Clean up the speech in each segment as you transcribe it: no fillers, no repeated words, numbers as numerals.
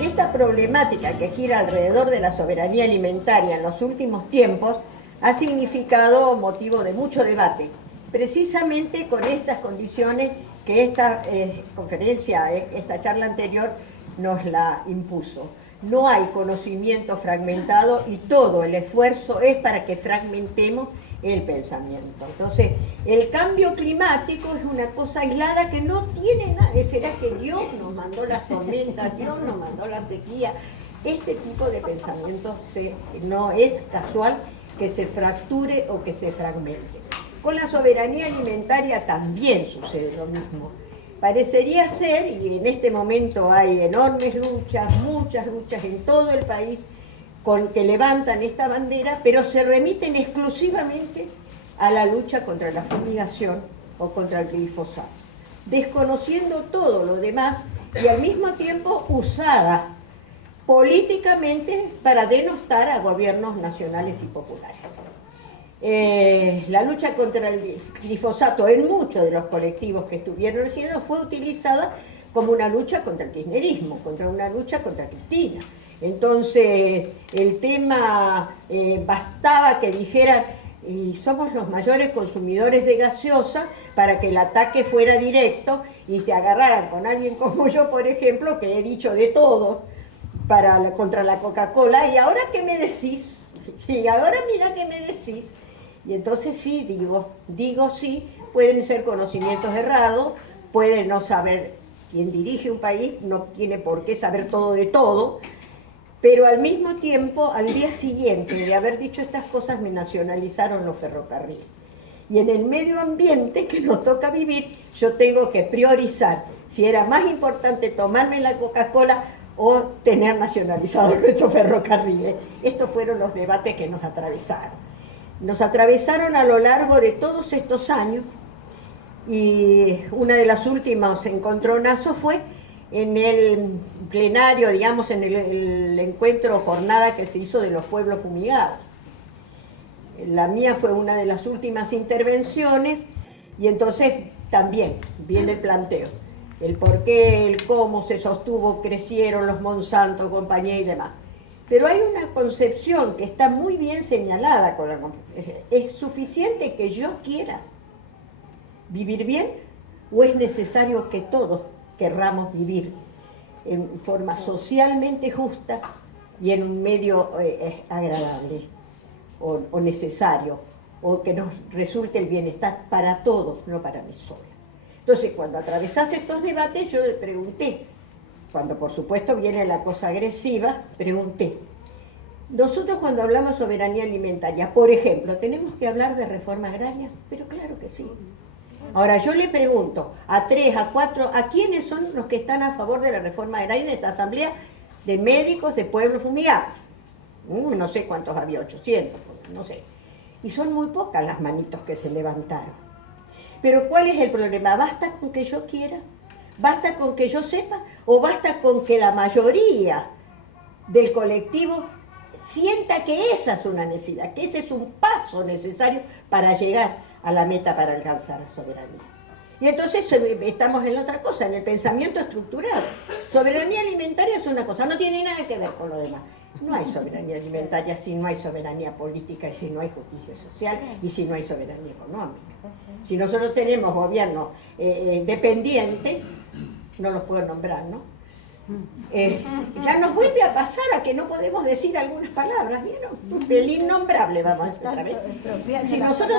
Esta problemática que gira alrededor de la soberanía alimentaria en los últimos tiempos ha significado motivo de mucho debate, precisamente con estas condiciones que esta conferencia, esta charla anterior nos la impuso. No hay conocimiento fragmentado y todo el esfuerzo es para que fragmentemos el pensamiento. Entonces, el cambio climático es una cosa aislada que no tiene nada. ¿Será que Dios nos mandó las tormentas, Dios nos mandó la sequía? Este tipo de pensamiento no es casual que se fracture o que se fragmente. Con la soberanía alimentaria también sucede lo mismo. Parecería ser, y en este momento hay enormes luchas, muchas luchas en todo el país, que levantan esta bandera, pero se remiten exclusivamente a la lucha contra la fumigación o contra el glifosato, desconociendo todo lo demás y al mismo tiempo usada políticamente para denostar a gobiernos nacionales y populares. La lucha contra el glifosato en muchos de los colectivos que estuvieron haciendo fue utilizada como una lucha contra el kirchnerismo, contra una lucha contra Cristina. Entonces el tema bastaba que dijeran y somos los mayores consumidores de gaseosa para que el ataque fuera directo y se agarraran con alguien como yo, por ejemplo, que he dicho de todo contra la Coca-Cola, y ahora qué me decís, y ahora mira qué me decís. Y entonces sí, digo sí, pueden ser conocimientos errados, puede no saber quién dirige un país, no tiene por qué saber todo de todo, pero al mismo tiempo, al día siguiente de haber dicho estas cosas, me nacionalizaron los ferrocarriles. Y en el medio ambiente que nos toca vivir, yo tengo que priorizar si era más importante tomarme la Coca-Cola o tener nacionalizados nuestros ferrocarriles. Estos fueron los debates que nos atravesaron. Nos atravesaron a lo largo de todos estos años, y una de las últimas encontronazos fue en el plenario, digamos, en el encuentro jornada que se hizo de los pueblos fumigados. La mía fue una de las últimas intervenciones, y entonces también viene el planteo, el por qué, el cómo se sostuvo, crecieron los Monsanto, compañía y demás. Pero hay una concepción que está muy bien señalada con ¿es suficiente que yo quiera vivir bien o es necesario que todos querramos vivir en forma socialmente justa y en un medio agradable o necesario, o que nos resulte el bienestar para todos, no para mí sola? Entonces, cuando atravesás estos debates, yo le pregunté, cuando por supuesto viene la cosa agresiva, pregunté, nosotros cuando hablamos de soberanía alimentaria, por ejemplo, ¿tenemos que hablar de reforma agraria? Pero claro que sí. Ahora yo le pregunto a 3, a 4, ¿a quiénes son los que están a favor de la reforma agraria en esta asamblea de médicos de pueblos fumigados? No sé cuántos había, 800, no sé. Y son muy pocas las manitos que se levantaron. Pero ¿cuál es el problema? ¿Basta con que yo quiera? ¿Basta con que yo sepa? ¿O basta con que la mayoría del colectivo sienta que esa es una necesidad, que ese es un paso necesario para llegar a la meta, para alcanzar la soberanía? Y entonces estamos en otra cosa, en el pensamiento estructural. Soberanía alimentaria es una cosa, no tiene nada que ver con lo demás. No hay soberanía alimentaria si no hay soberanía política, y si no hay justicia social, y si no hay soberanía económica. Si nosotros tenemos gobiernos dependientes, no los puedo nombrar, ¿no? Ya nos vuelve a pasar a que no podemos decir algunas palabras, ¿vieron? El innombrable, vamos a decir otra vez. Si nosotros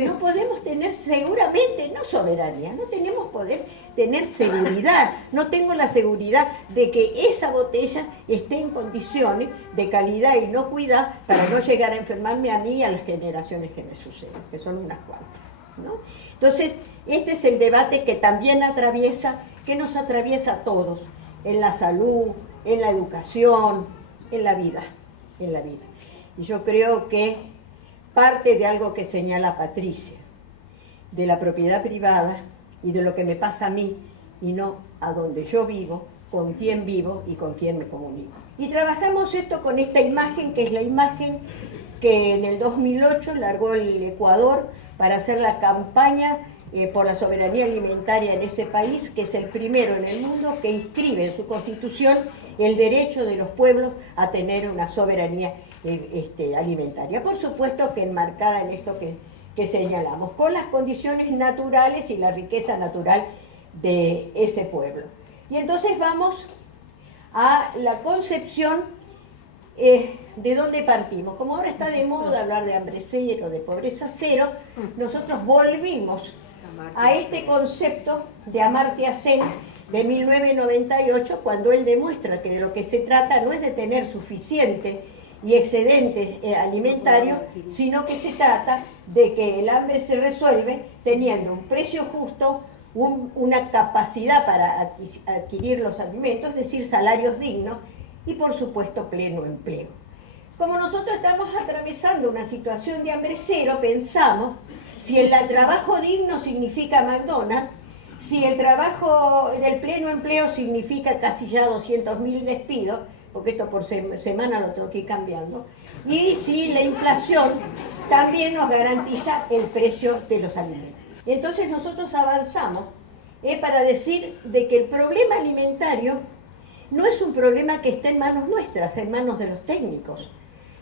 no podemos tener seguramente, no soberanía, no tenemos poder tener seguridad, no tengo la seguridad de que esa botella esté en condiciones de calidad e inocuidad para no llegar a enfermarme a mí y a las generaciones que me suceden, que son unas cuantas, ¿no? Entonces, este es el debate que también atraviesa, que nos atraviesa a todos, en la salud, en la educación, en la vida, en la vida. Y yo creo que parte de algo que señala Patricia, de la propiedad privada y de lo que me pasa a mí, y no a donde yo vivo, con quién vivo y con quién me comunico. Y trabajamos esto con esta imagen, que es la imagen que en el 2008 largó el Ecuador para hacer la campaña por la soberanía alimentaria en ese país, que es el primero en el mundo que inscribe en su constitución el derecho de los pueblos a tener una soberanía alimentaria. Por supuesto que enmarcada en esto que señalamos, con las condiciones naturales y la riqueza natural de ese pueblo. Y entonces vamos a la concepción de dónde partimos. Como ahora está de moda hablar de hambre cero, de pobreza cero, nosotros volvimos a este concepto de Amartya Sen de 1998, cuando él demuestra que de lo que se trata no es de tener suficiente y excedente alimentario, sino que se trata de que el hambre se resuelve teniendo un precio justo, una capacidad para adquirir los alimentos, es decir, salarios dignos y por supuesto pleno empleo. Como nosotros estamos atravesando una situación de hambre cero, pensamos, si el trabajo digno significa McDonald's, si el trabajo del pleno empleo significa casi ya 200.000 despidos, porque esto por semana lo tengo que ir cambiando, y si la inflación también nos garantiza el precio de los alimentos. Entonces nosotros avanzamos para decir de que el problema alimentario no es un problema que esté en manos nuestras, en manos de los técnicos,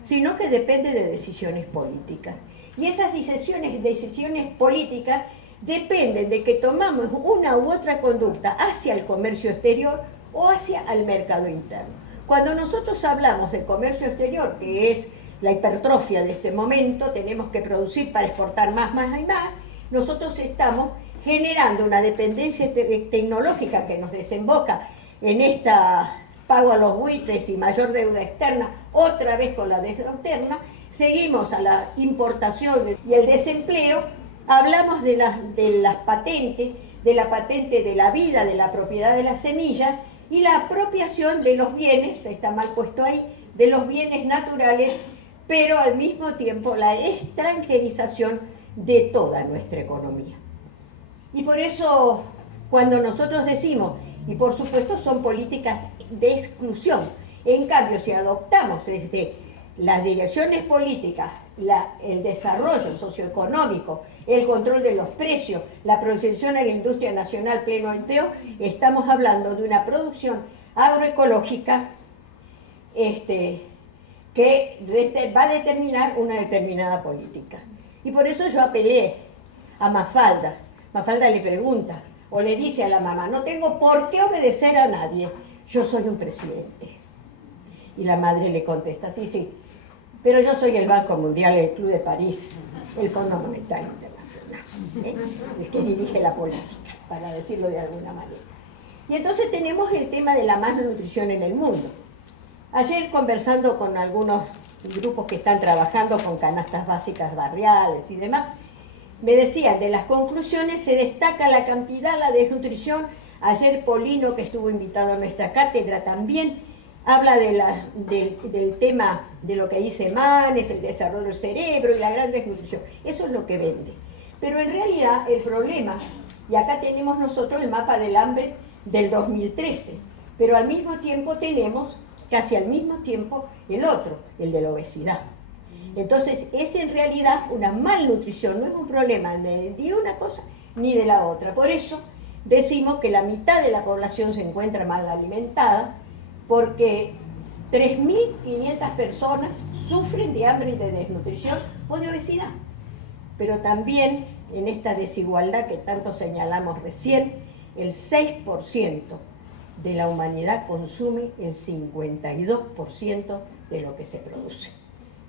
sino que depende de decisiones políticas. Y esas decisiones políticas dependen de que tomamos una u otra conducta hacia el comercio exterior o hacia el mercado interno. Cuando nosotros hablamos de comercio exterior, que es la hipertrofia de este momento, tenemos que producir para exportar más y más, nosotros estamos generando una dependencia tecnológica que nos desemboca en esta pago a los buitres y mayor deuda externa, otra vez con la deuda externa, seguimos a la importación y el desempleo, hablamos de las patentes, de la patente de la vida, de la propiedad de la semilla y la apropiación de los bienes, está mal puesto ahí, de los bienes naturales, pero al mismo tiempo la extranjerización de toda nuestra economía. Y por eso, cuando nosotros decimos, y por supuesto son políticas de exclusión, en cambio si adoptamos desde las direcciones políticas, el desarrollo socioeconómico, el control de los precios, la protección a la industria nacional pleno empleo, estamos hablando de una producción agroecológica que va a determinar una determinada política. Y por eso yo apelé a Mafalda. Mafalda le pregunta, o le dice a la mamá, no tengo por qué obedecer a nadie, yo soy un presidente. Y la madre le contesta, sí, pero yo soy el Banco Mundial, el Club de París, el Fondo Monetario Internacional, el que dirige la política, para decirlo de alguna manera. Y entonces tenemos el tema de la malnutrición en el mundo. Ayer conversando con algunos grupos que están trabajando con canastas básicas barriales y demás, me decían, de las conclusiones se destaca la cantidad, la desnutrición. Ayer Polino, que estuvo invitado a nuestra cátedra, también habla del tema de lo que dice Manes, el desarrollo del cerebro y la gran desnutrición. Eso es lo que vende. Pero en realidad el problema, y acá tenemos nosotros el mapa del hambre del 2013, pero al mismo tiempo tenemos, casi al mismo tiempo, el otro, el de la obesidad. Entonces es en realidad una malnutrición, no es un problema ni de una cosa ni de la otra. Por eso decimos que la mitad de la población se encuentra mal alimentada, porque 3.500 personas sufren de hambre y de desnutrición o de obesidad. Pero también en esta desigualdad que tanto señalamos recién, el 6% de la humanidad consume el 52% de lo que se produce.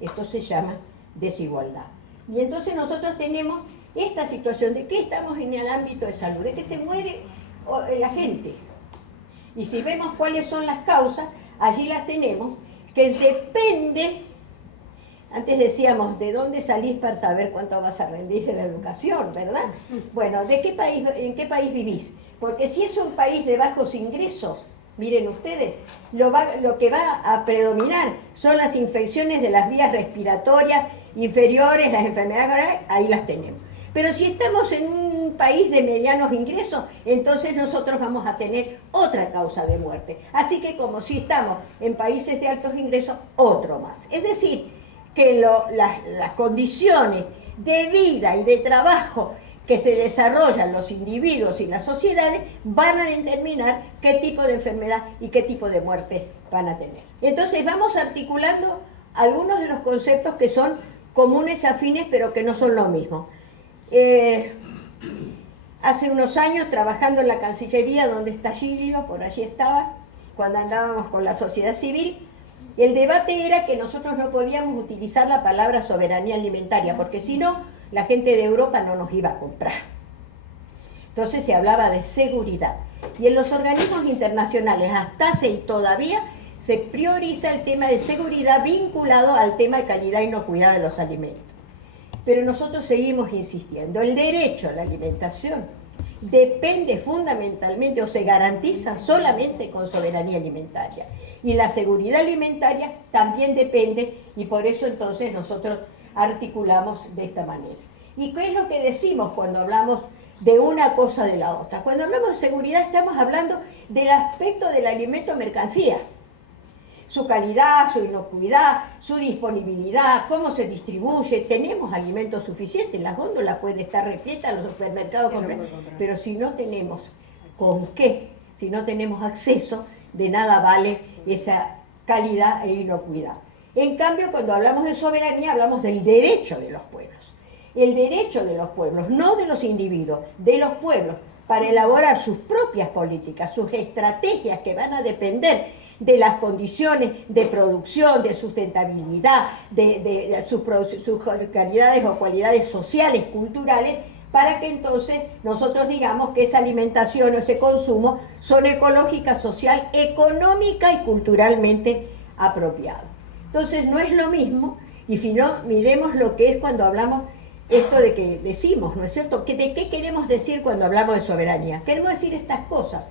Esto se llama desigualdad. Y entonces nosotros tenemos esta situación de que estamos en el ámbito de salud, de que se muere la gente. Y si vemos cuáles son las causas, allí las tenemos, que depende, antes decíamos, ¿de dónde salís para saber cuánto vas a rendir en la educación, verdad? Bueno, ¿en qué país vivís? Porque si es un país de bajos ingresos, miren ustedes, lo que va a predominar son las infecciones de las vías respiratorias inferiores, las enfermedades graves, ahí las tenemos. Pero si estamos en un país de medianos ingresos, entonces nosotros vamos a tener otra causa de muerte. Así que como si estamos en países de altos ingresos, otro más. Es decir, que las condiciones de vida y de trabajo que se desarrollan los individuos y las sociedades van a determinar qué tipo de enfermedad y qué tipo de muerte van a tener. Entonces vamos articulando algunos de los conceptos que son comunes, afines, pero que no son lo mismo. Hace unos años, trabajando en la Cancillería, donde está Giglio, por allí estaba, cuando andábamos con la sociedad civil, el debate era que nosotros no podíamos utilizar la palabra soberanía alimentaria, porque si no, la gente de Europa no nos iba a comprar. Entonces se hablaba de seguridad. Y en los organismos internacionales, hasta hace y todavía, se prioriza el tema de seguridad vinculado al tema de calidad y inocuidad de los alimentos. Pero nosotros seguimos insistiendo, el derecho a la alimentación depende fundamentalmente o se garantiza solamente con soberanía alimentaria. Y la seguridad alimentaria también depende, y por eso entonces nosotros articulamos de esta manera. ¿Y qué es lo que decimos cuando hablamos de una cosa de la otra? Cuando hablamos de seguridad estamos hablando del aspecto del alimento mercancía. Su calidad, su inocuidad, su disponibilidad, cómo se distribuye. Tenemos alimentos suficientes, las góndolas pueden estar repletas, los supermercados compran, pero si no tenemos con qué, si no tenemos acceso, de nada vale esa calidad e inocuidad. En cambio, cuando hablamos de soberanía, hablamos del derecho de los pueblos. El derecho de los pueblos, no de los individuos, de los pueblos, para elaborar sus propias políticas, sus estrategias que van a depender de las condiciones de producción, de sustentabilidad, de sus calidades o cualidades sociales, culturales, para que entonces nosotros digamos que esa alimentación o ese consumo son ecológica, social, económica y culturalmente apropiados. Entonces no es lo mismo, y si no, miremos lo que es cuando hablamos esto de que decimos, ¿no es cierto? ¿De qué queremos decir cuando hablamos de soberanía? Queremos decir estas cosas.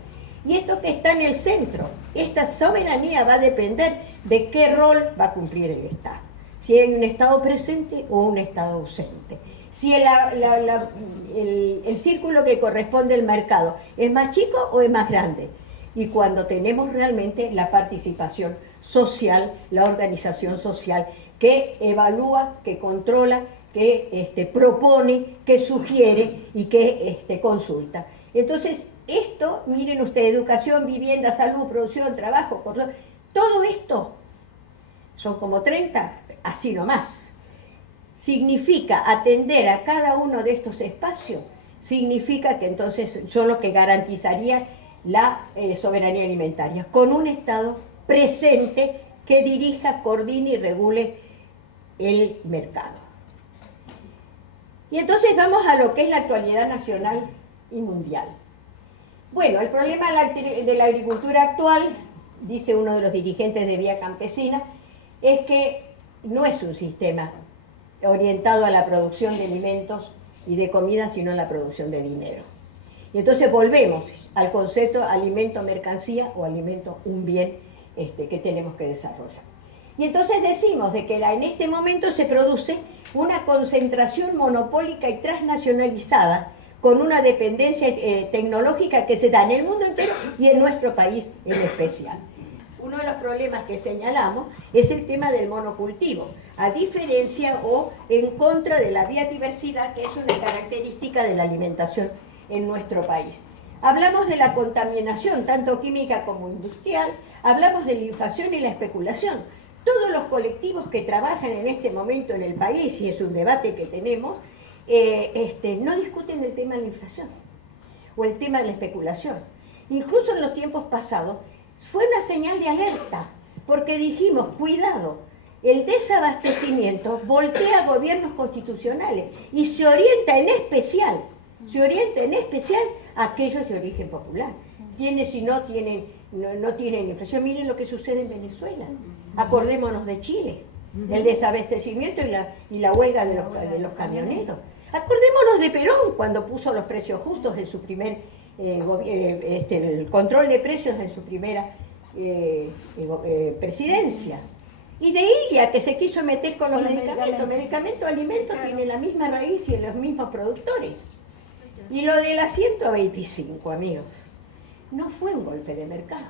Y esto que está en el centro, esta soberanía va a depender de qué rol va a cumplir el Estado. Si hay un Estado presente o un Estado ausente. Si el círculo que corresponde al mercado es más chico o es más grande. Y cuando tenemos realmente la participación social, la organización social, que evalúa, que controla, que propone, que sugiere y que consulta. Entonces, esto, miren ustedes, educación, vivienda, salud, producción, trabajo, todo esto, son como 30, así nomás, significa atender a cada uno de estos espacios, significa que entonces son los que garantizaría la soberanía alimentaria, con un Estado presente que dirija, coordine y regule el mercado. Y entonces vamos a lo que es la actualidad nacional y mundial. Bueno, el problema de la agricultura actual, dice uno de los dirigentes de Vía Campesina, es que no es un sistema orientado a la producción de alimentos y de comida, sino a la producción de dinero. Y entonces volvemos al concepto alimento-mercancía o alimento, un bien que tenemos que desarrollar. Y entonces decimos de que en este momento se produce una concentración monopólica y transnacionalizada con una dependencia tecnológica que se da en el mundo entero y en nuestro país en especial. Uno de los problemas que señalamos es el tema del monocultivo, a diferencia o en contra de la biodiversidad, que es una característica de la alimentación en nuestro país. Hablamos de la contaminación, tanto química como industrial, hablamos de la inflación y la especulación. Todos los colectivos que trabajan en este momento en el país, y es un debate que tenemos, no discuten el tema de la inflación o el tema de la especulación. Incluso en los tiempos pasados fue una señal de alerta, porque dijimos, cuidado, el desabastecimiento voltea a gobiernos constitucionales y se orienta en especial a aquellos de origen popular. Quienes si no tienen inflación, miren lo que sucede en Venezuela. Acordémonos de Chile, el desabastecimiento y la huelga de los camioneros. Acordémonos de Perón cuando puso los precios justos en su primer el control de precios en su primera presidencia. Y de Ilia, que se quiso meter con los medicamentos. Medicamento, alimento, tiene la misma raíz y los mismos productores. Y lo de la 125, amigos, no fue un golpe de mercado.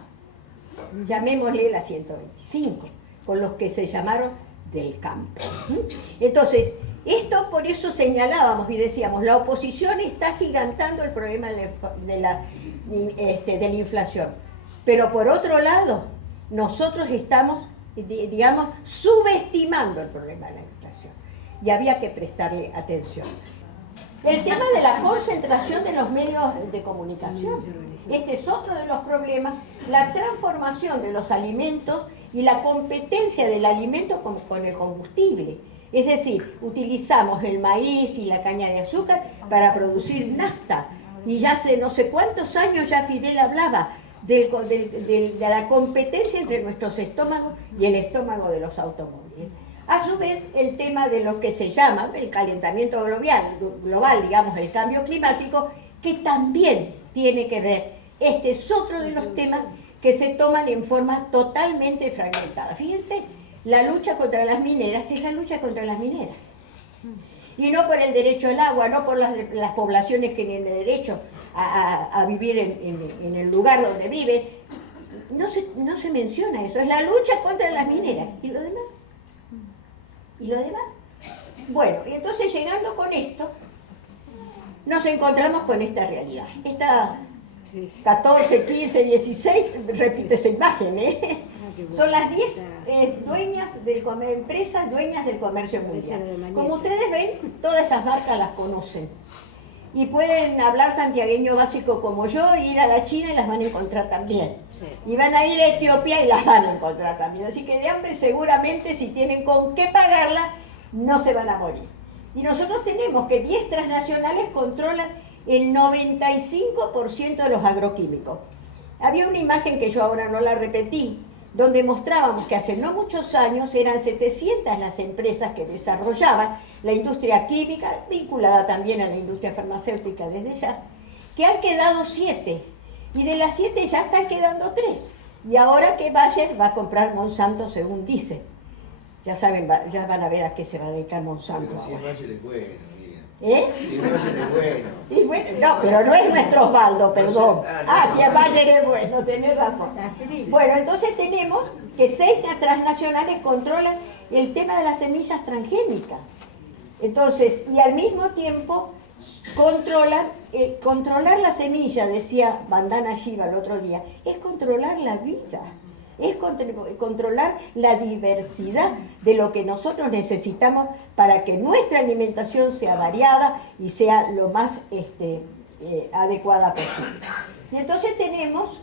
Llamémosle la 125, con los que se llamaron del campo. Entonces, Esto por eso señalábamos y decíamos, la oposición está gigantando el problema de la inflación. Pero por otro lado, nosotros estamos, digamos, subestimando el problema de la inflación. Y había que prestarle atención. El tema de la concentración de los medios de comunicación. Este es otro de los problemas, la transformación de los alimentos y la competencia del alimento con el combustible. Es decir, utilizamos el maíz y la caña de azúcar para producir nafta. Y ya hace no sé cuántos años ya Fidel hablaba de la competencia entre nuestros estómagos y el estómago de los automóviles. A su vez, el tema de lo que se llama el calentamiento global, digamos, el cambio climático, que también tiene que ver. Este es otro de los temas que se toman en forma totalmente fragmentada. Fíjense, la lucha contra las mineras es la lucha contra las mineras. Y no por el derecho al agua, no por las poblaciones que tienen derecho a vivir en el lugar donde viven. No se menciona eso, es la lucha contra las mineras. ¿Y lo demás? ¿Y lo demás? Bueno, y entonces llegando con esto, nos encontramos con esta realidad. Esta 14, 15, 16, repito esa imagen, son las 10 empresas dueñas del comercio mundial. Como ustedes ven, todas esas marcas las conocen. Y pueden hablar santiagueño básico como yo, ir a la China y las van a encontrar también. Y van a ir a Etiopía y las van a encontrar también. Así que de hambre seguramente, si tienen con qué pagarla, no se van a morir. Y nosotros tenemos que 10 transnacionales controlan el 95% de los agroquímicos. Había una imagen que yo ahora no la repetí, donde mostrábamos que hace no muchos años eran 700 las empresas que desarrollaban la industria química, vinculada también a la industria farmacéutica desde ya, que han quedado 7, y de las 7 ya están quedando 3, y ahora que Bayer va a comprar Monsanto según dice. Ya saben, ya van a ver a qué se va a dedicar Monsanto. Pero si es Bayer es bueno, Miriam. Si es Bayer es bueno. Y bueno. No, pero no es nuestro Osvaldo, perdón. Si es Bayer es bueno, tenés razón. Bueno, entonces tenemos que 6 transnacionales controlan el tema de las semillas transgénicas. Entonces, y al mismo tiempo controlar la semilla, decía Vandana Shiva el otro día, es controlar la vida. Es controlar la diversidad de lo que nosotros necesitamos para que nuestra alimentación sea variada y sea lo más adecuada posible. Y entonces tenemos,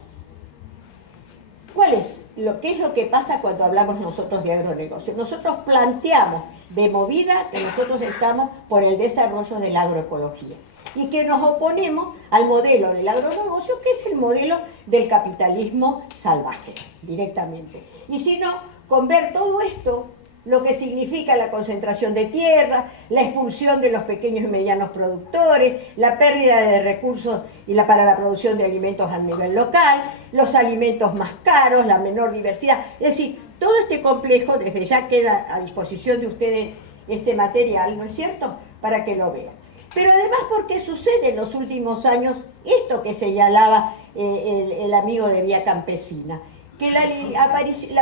¿qué es lo que pasa cuando hablamos nosotros de agronegocio? Nosotros planteamos de movida que nosotros estamos por el desarrollo de la agroecología y que nos oponemos al modelo del agronegocio, que es el modelo del capitalismo salvaje, directamente. Y si no, con ver todo esto, lo que significa la concentración de tierra, la expulsión de los pequeños y medianos productores, la pérdida de recursos para la producción de alimentos a nivel local, los alimentos más caros, la menor diversidad, es decir, todo este complejo desde ya queda a disposición de ustedes este material, ¿no es cierto?, para que lo vean. Pero además, porque sucede en los últimos años esto que señalaba el amigo de Vía Campesina, que la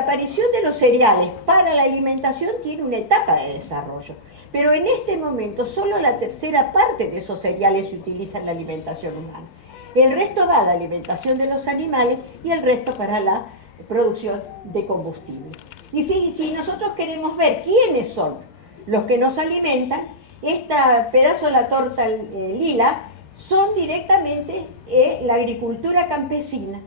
aparición de los cereales para la alimentación tiene una etapa de desarrollo, pero en este momento solo la tercera parte de esos cereales se utiliza en la alimentación humana. El resto va a la alimentación de los animales y el resto para la producción de combustible. Y si nosotros queremos ver quiénes son los que nos alimentan, este pedazo de la torta lila son directamente la agricultura campesina,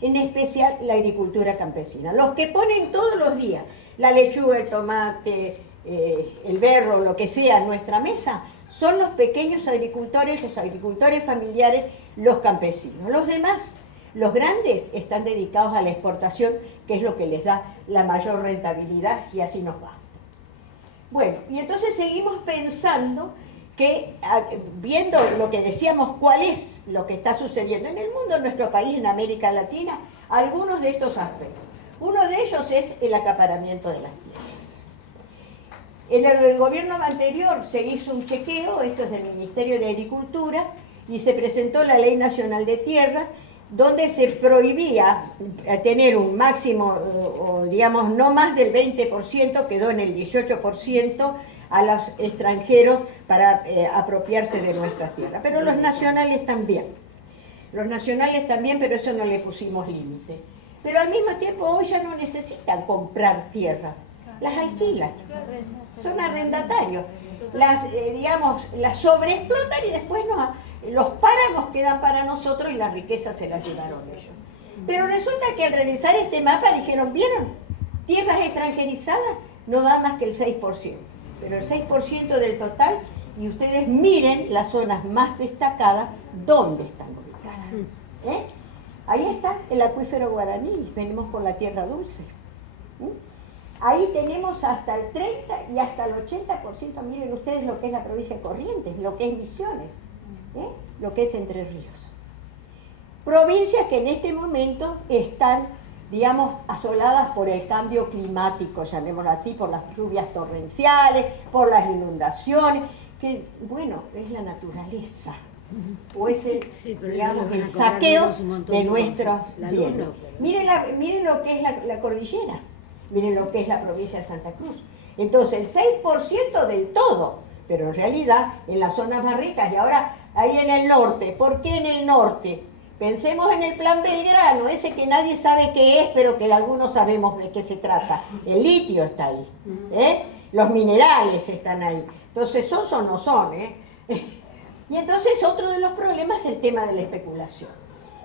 en especial la agricultura campesina. Los que ponen todos los días la lechuga, el tomate, el berro, lo que sea en nuestra mesa, son los pequeños agricultores, los agricultores familiares, los campesinos. Los demás, los grandes, están dedicados a la exportación, que es lo que les da la mayor rentabilidad, y así nos va. Bueno, y entonces seguimos pensando que, viendo lo que decíamos, cuál es lo que está sucediendo en el mundo, en nuestro país, en América Latina, algunos de estos aspectos. Uno de ellos es el acaparamiento de las tierras. En el gobierno anterior se hizo un chequeo, esto es del Ministerio de Agricultura, y se presentó la Ley Nacional de Tierra, donde se prohibía tener un máximo, digamos, no más del 20%, quedó en el 18%, a los extranjeros para apropiarse de nuestras tierras. Pero los nacionales también. Los nacionales también, pero eso no le pusimos límite. Pero al mismo tiempo hoy ya no necesitan comprar tierras, las alquilan, son arrendatarios. Las sobreexplotan y después los páramos quedan para nosotros y las riquezas se las llevaron ellos. Pero resulta que al realizar este mapa dijeron, ¿vieron? Tierras extranjerizadas no da más que el 6%, pero el 6% del total, y ustedes miren las zonas más destacadas, ¿dónde están ubicadas? Ahí está el acuífero guaraní, venimos por la tierra dulce. Ahí tenemos hasta el 30 y hasta el 80%, miren ustedes lo que es la provincia de Corrientes, lo que es Misiones, lo que es Entre Ríos. Provincias que en este momento están, digamos, asoladas por el cambio climático, llamémoslo así, por las lluvias torrenciales, por las inundaciones, que, bueno, es la naturaleza, o es digamos, el saqueo de nuestros bienes. Miren lo que es la cordillera, miren lo que es la provincia de Santa Cruz. Entonces, el 6% del todo, pero en realidad en las zonas más ricas, y ahora ahí en el norte. ¿Por qué en el norte? Pensemos en el Plan Belgrano, ese que nadie sabe qué es, pero que algunos sabemos de qué se trata. El litio está ahí, los minerales están ahí. Entonces, son o no son, Y entonces otro de los problemas es el tema de la especulación.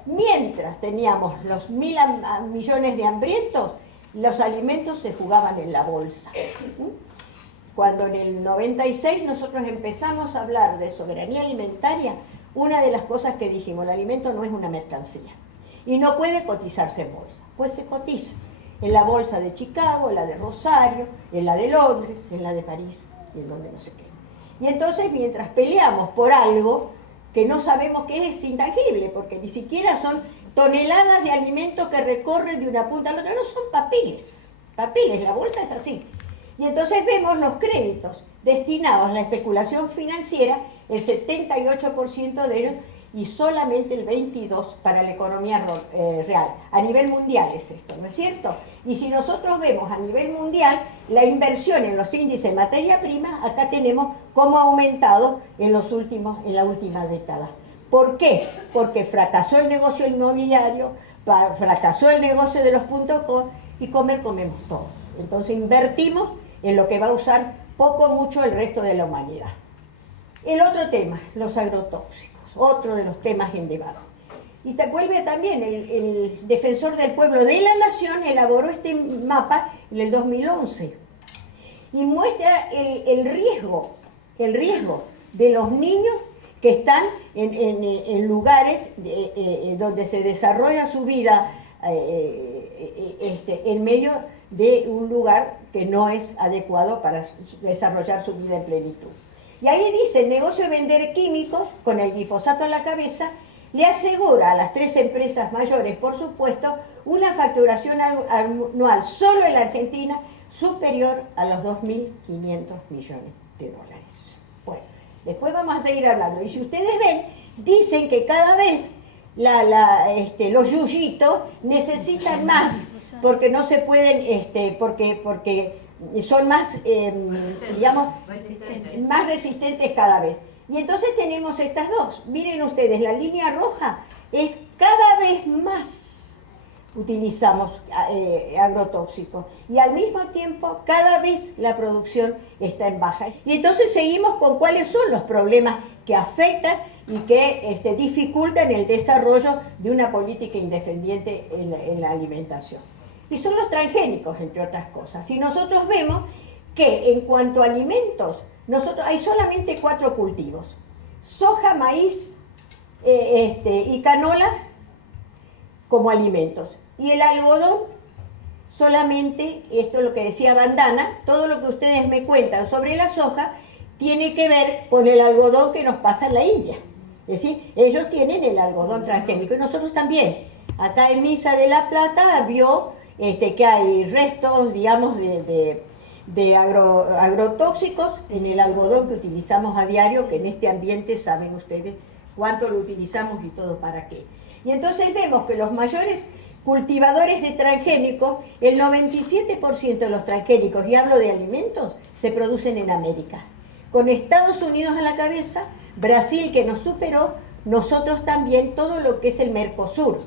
Mientras teníamos los 1.000 millones de hambrientos, los alimentos se jugaban en la bolsa. Cuando en el 96 nosotros empezamos a hablar de soberanía alimentaria, una de las cosas que dijimos, el alimento no es una mercancía y no puede cotizarse en bolsa, pues se cotiza en la bolsa de Chicago, en la de Rosario, en la de Londres, en la de París y en donde no sé qué. Y entonces mientras peleamos por algo que no sabemos qué es intangible, porque ni siquiera son toneladas de alimentos que recorren de una punta a la otra, no son papeles, la bolsa es así. Y entonces vemos los créditos destinados a la especulación financiera, el 78% de ellos, y solamente el 22% para la economía real. A nivel mundial es esto, ¿no es cierto? Y si nosotros vemos a nivel mundial la inversión en los índices de materia prima, acá tenemos cómo ha aumentado en la última década. ¿Por qué? Porque fracasó el negocio inmobiliario, fracasó el negocio de los .com y comemos todos. Entonces invertimos en lo que va a usar poco o mucho el resto de la humanidad. El otro tema, los agrotóxicos, otro de los temas en debate. Y te vuelve también, el defensor del pueblo de la nación elaboró este mapa en el 2011 y muestra el riesgo de los niños que están en lugares donde se desarrolla su vida en medio de un lugar que no es adecuado para desarrollar su vida en plenitud. Y ahí dice, el negocio de vender químicos, con el glifosato en la cabeza, le asegura a las 3 empresas mayores, por supuesto, una facturación anual solo en la Argentina superior a los 2.500 millones de dólares. Bueno, después vamos a seguir hablando. Y si ustedes ven, dicen que cada vez los yuyitos necesitan más, porque no se pueden, porque son más, más resistentes cada vez. Y entonces tenemos estas dos. Miren ustedes, la línea roja es cada vez más utilizamos agrotóxicos y al mismo tiempo cada vez la producción está en baja. Y entonces seguimos con cuáles son los problemas que afectan y que dificultan el desarrollo de una política independiente en la alimentación. Y son los transgénicos, entre otras cosas. Y nosotros vemos que en cuanto a alimentos, hay solamente 4 cultivos: soja, maíz y canola como alimentos. Y el algodón, solamente, esto es lo que decía Bandana, todo lo que ustedes me cuentan sobre la soja tiene que ver con el algodón que nos pasa en la India. Es decir, ellos tienen el algodón transgénico y nosotros también. Acá en Misa de la Plata vio que hay restos, digamos, de agrotóxicos en el algodón que utilizamos a diario, que en este ambiente saben ustedes cuánto lo utilizamos y todo para qué. Y entonces vemos que los mayores cultivadores de transgénicos, el 97% de los transgénicos, y hablo de alimentos, se producen en América. Con Estados Unidos a la cabeza, Brasil que nos superó, nosotros también, todo lo que es el Mercosur.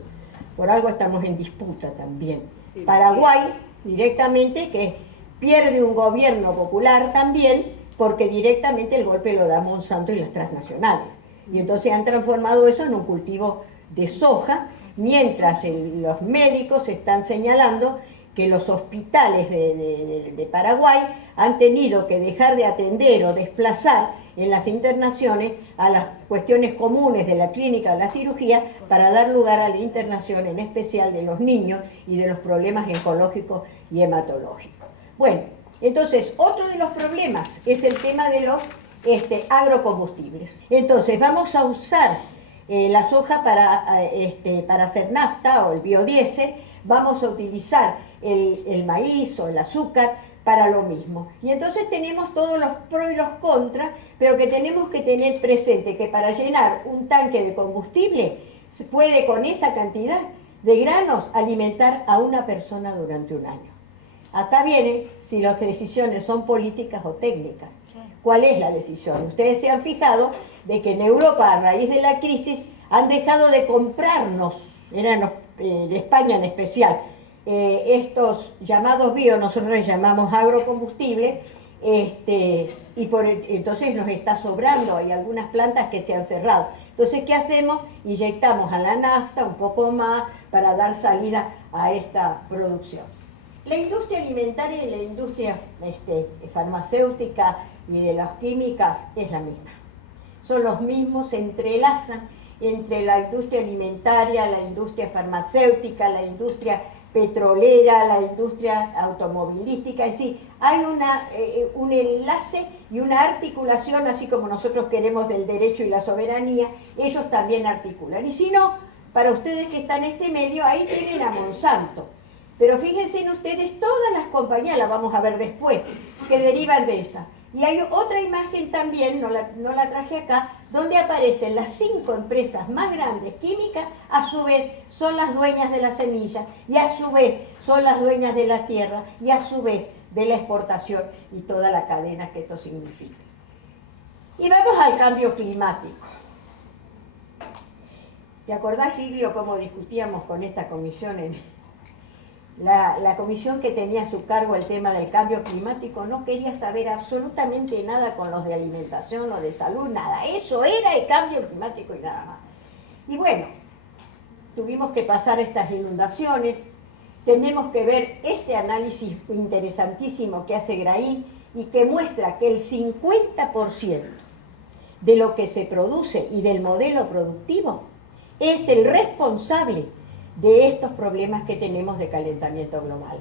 Por algo estamos en disputa también. Sí, Paraguay, directamente, que pierde un gobierno popular también, porque directamente el golpe lo da Monsanto y las transnacionales. Y entonces han transformado eso en un cultivo de soja, mientras los médicos están señalando que los hospitales de Paraguay han tenido que dejar de atender o desplazar en las internaciones a las cuestiones comunes de la clínica o la cirugía para dar lugar a la internación en especial de los niños y de los problemas oncológicos y hematológicos. Bueno, entonces otro de los problemas es el tema de los agrocombustibles. Entonces vamos a usar la soja para hacer nafta o el biodiesel, vamos a utilizar el maíz o el azúcar para lo mismo. Y entonces tenemos todos los pros y los contras, pero que tenemos que tener presente que para llenar un tanque de combustible se puede con esa cantidad de granos alimentar a una persona durante un año. Acá viene si las decisiones son políticas o técnicas. ¿Cuál es la decisión? Ustedes se han fijado de que en Europa, a raíz de la crisis, han dejado de comprarnos, de España en especial, estos llamados bio, nosotros les llamamos agrocombustibles, entonces nos está sobrando, hay algunas plantas que se han cerrado. Entonces, ¿qué hacemos? Inyectamos a la nafta un poco más para dar salida a esta producción. La industria alimentaria y la industria farmacéutica y de las químicas es la misma. Son los mismos, se entrelazan entre la industria alimentaria, la industria farmacéutica, la industria petrolera, la industria automovilística, es decir, hay un enlace y una articulación, así como nosotros queremos del derecho y la soberanía, ellos también articulan. Y si no, para ustedes que están en este medio, ahí tienen a Monsanto. Pero fíjense en ustedes todas las compañías, las vamos a ver después, que derivan de esa. Y hay otra imagen también, no la traje acá, donde aparecen las 5 empresas más grandes químicas, a su vez son las dueñas de la semilla, y a su vez son las dueñas de la tierra, y a su vez de la exportación y toda la cadena que esto significa. Y vamos al cambio climático. ¿Te acordás, Giglio, cómo discutíamos con esta comisión la comisión que tenía a su cargo el tema del cambio climático no quería saber absolutamente nada con los de alimentación o de salud, nada. Eso era el cambio climático y nada más. Y bueno, tuvimos que pasar estas inundaciones, tenemos que ver este análisis interesantísimo que hace Graín y que muestra que el 50% de lo que se produce y del modelo productivo es el responsable de estos problemas que tenemos de calentamiento global.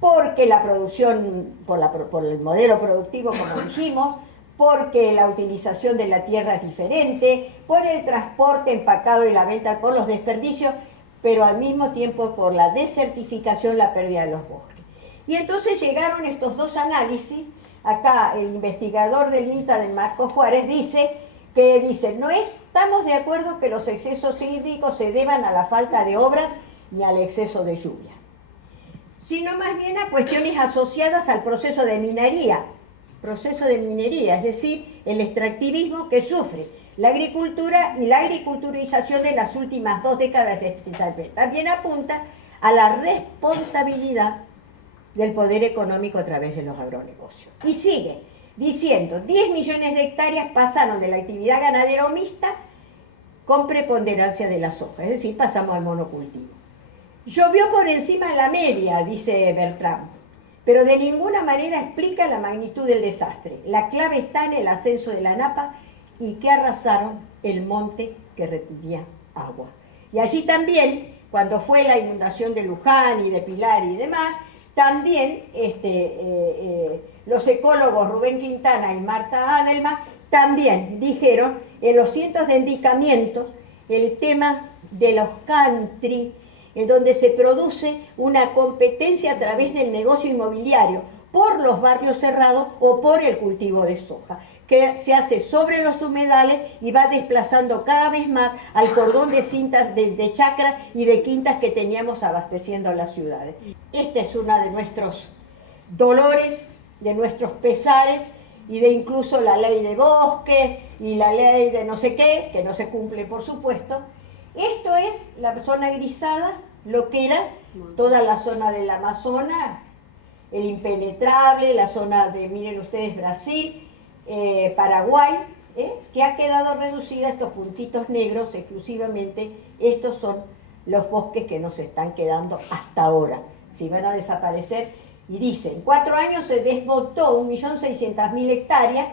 Porque la producción, por el modelo productivo, como dijimos, porque la utilización de la tierra es diferente, por el transporte empacado y la venta, por los desperdicios, pero al mismo tiempo por la desertificación, la pérdida de los bosques. Y entonces llegaron estos dos análisis. Acá el investigador del INTA, del Marco Juárez, dice, no estamos de acuerdo que los excesos hídricos se deban a la falta de obras ni al exceso de lluvia, sino más bien a cuestiones asociadas al proceso de minería, es decir, el extractivismo que sufre la agricultura y la agriculturización de las últimas 2 décadas. También apunta a la responsabilidad del poder económico a través de los agronegocios. Y sigue diciendo, 10 millones de hectáreas pasaron de la actividad ganadera mixta con preponderancia de la soja, es decir, pasamos al monocultivo. Llovió por encima de la media, dice Bertrand, pero de ninguna manera explica la magnitud del desastre. La clave está en el ascenso de la napa y que arrasaron el monte que retenía agua. Y allí también, cuando fue la inundación de Luján y de Pilar y demás, también los ecólogos Rubén Quintana y Marta Adelman también dijeron en los cientos de indicamientos el tema de los country, en donde se produce una competencia a través del negocio inmobiliario por los barrios cerrados o por el cultivo de soja. que se hace sobre los humedales y va desplazando cada vez más al cordón de cintas de chacras y de quintas que teníamos abasteciendo las ciudades. Este es uno de nuestros dolores, de nuestros pesares y de incluso la ley de bosque y la ley de no sé qué, que no se cumple por supuesto. Esto es la zona grisada, lo que era toda la zona del Amazonas, el impenetrable, la zona de, miren ustedes, Brasil, Paraguay, que ha quedado reducida a estos puntitos negros exclusivamente. Estos son los bosques que nos están quedando hasta ahora. Si van a desaparecer, y dicen, 4 años se desbotó 1.600.000 hectáreas,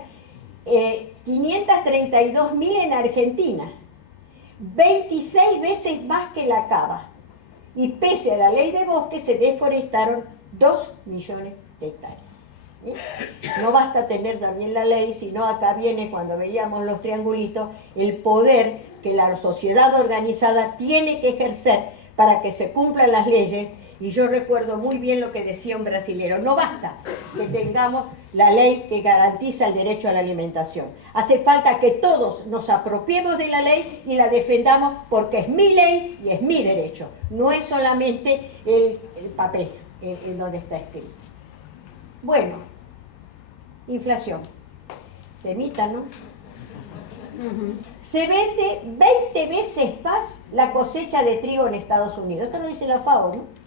532.000 en Argentina, 26 veces más que la Cava. Y pese a la ley de bosque se deforestaron 2 millones de hectáreas. No basta tener también la ley, sino acá viene, cuando veíamos los triangulitos, el poder que la sociedad organizada tiene que ejercer para que se cumplan las leyes. Y yo recuerdo muy bien lo que decía un brasilero: no basta que tengamos la ley que garantiza el derecho a la alimentación. Hace falta que todos nos apropiemos de la ley y la defendamos, porque es mi ley y es mi derecho. No es solamente el papel en donde está escrito. Bueno, inflación. Temita, ¿no? Se vende 20 veces más la cosecha de trigo en Estados Unidos. Esto lo dice la FAO, ¿no?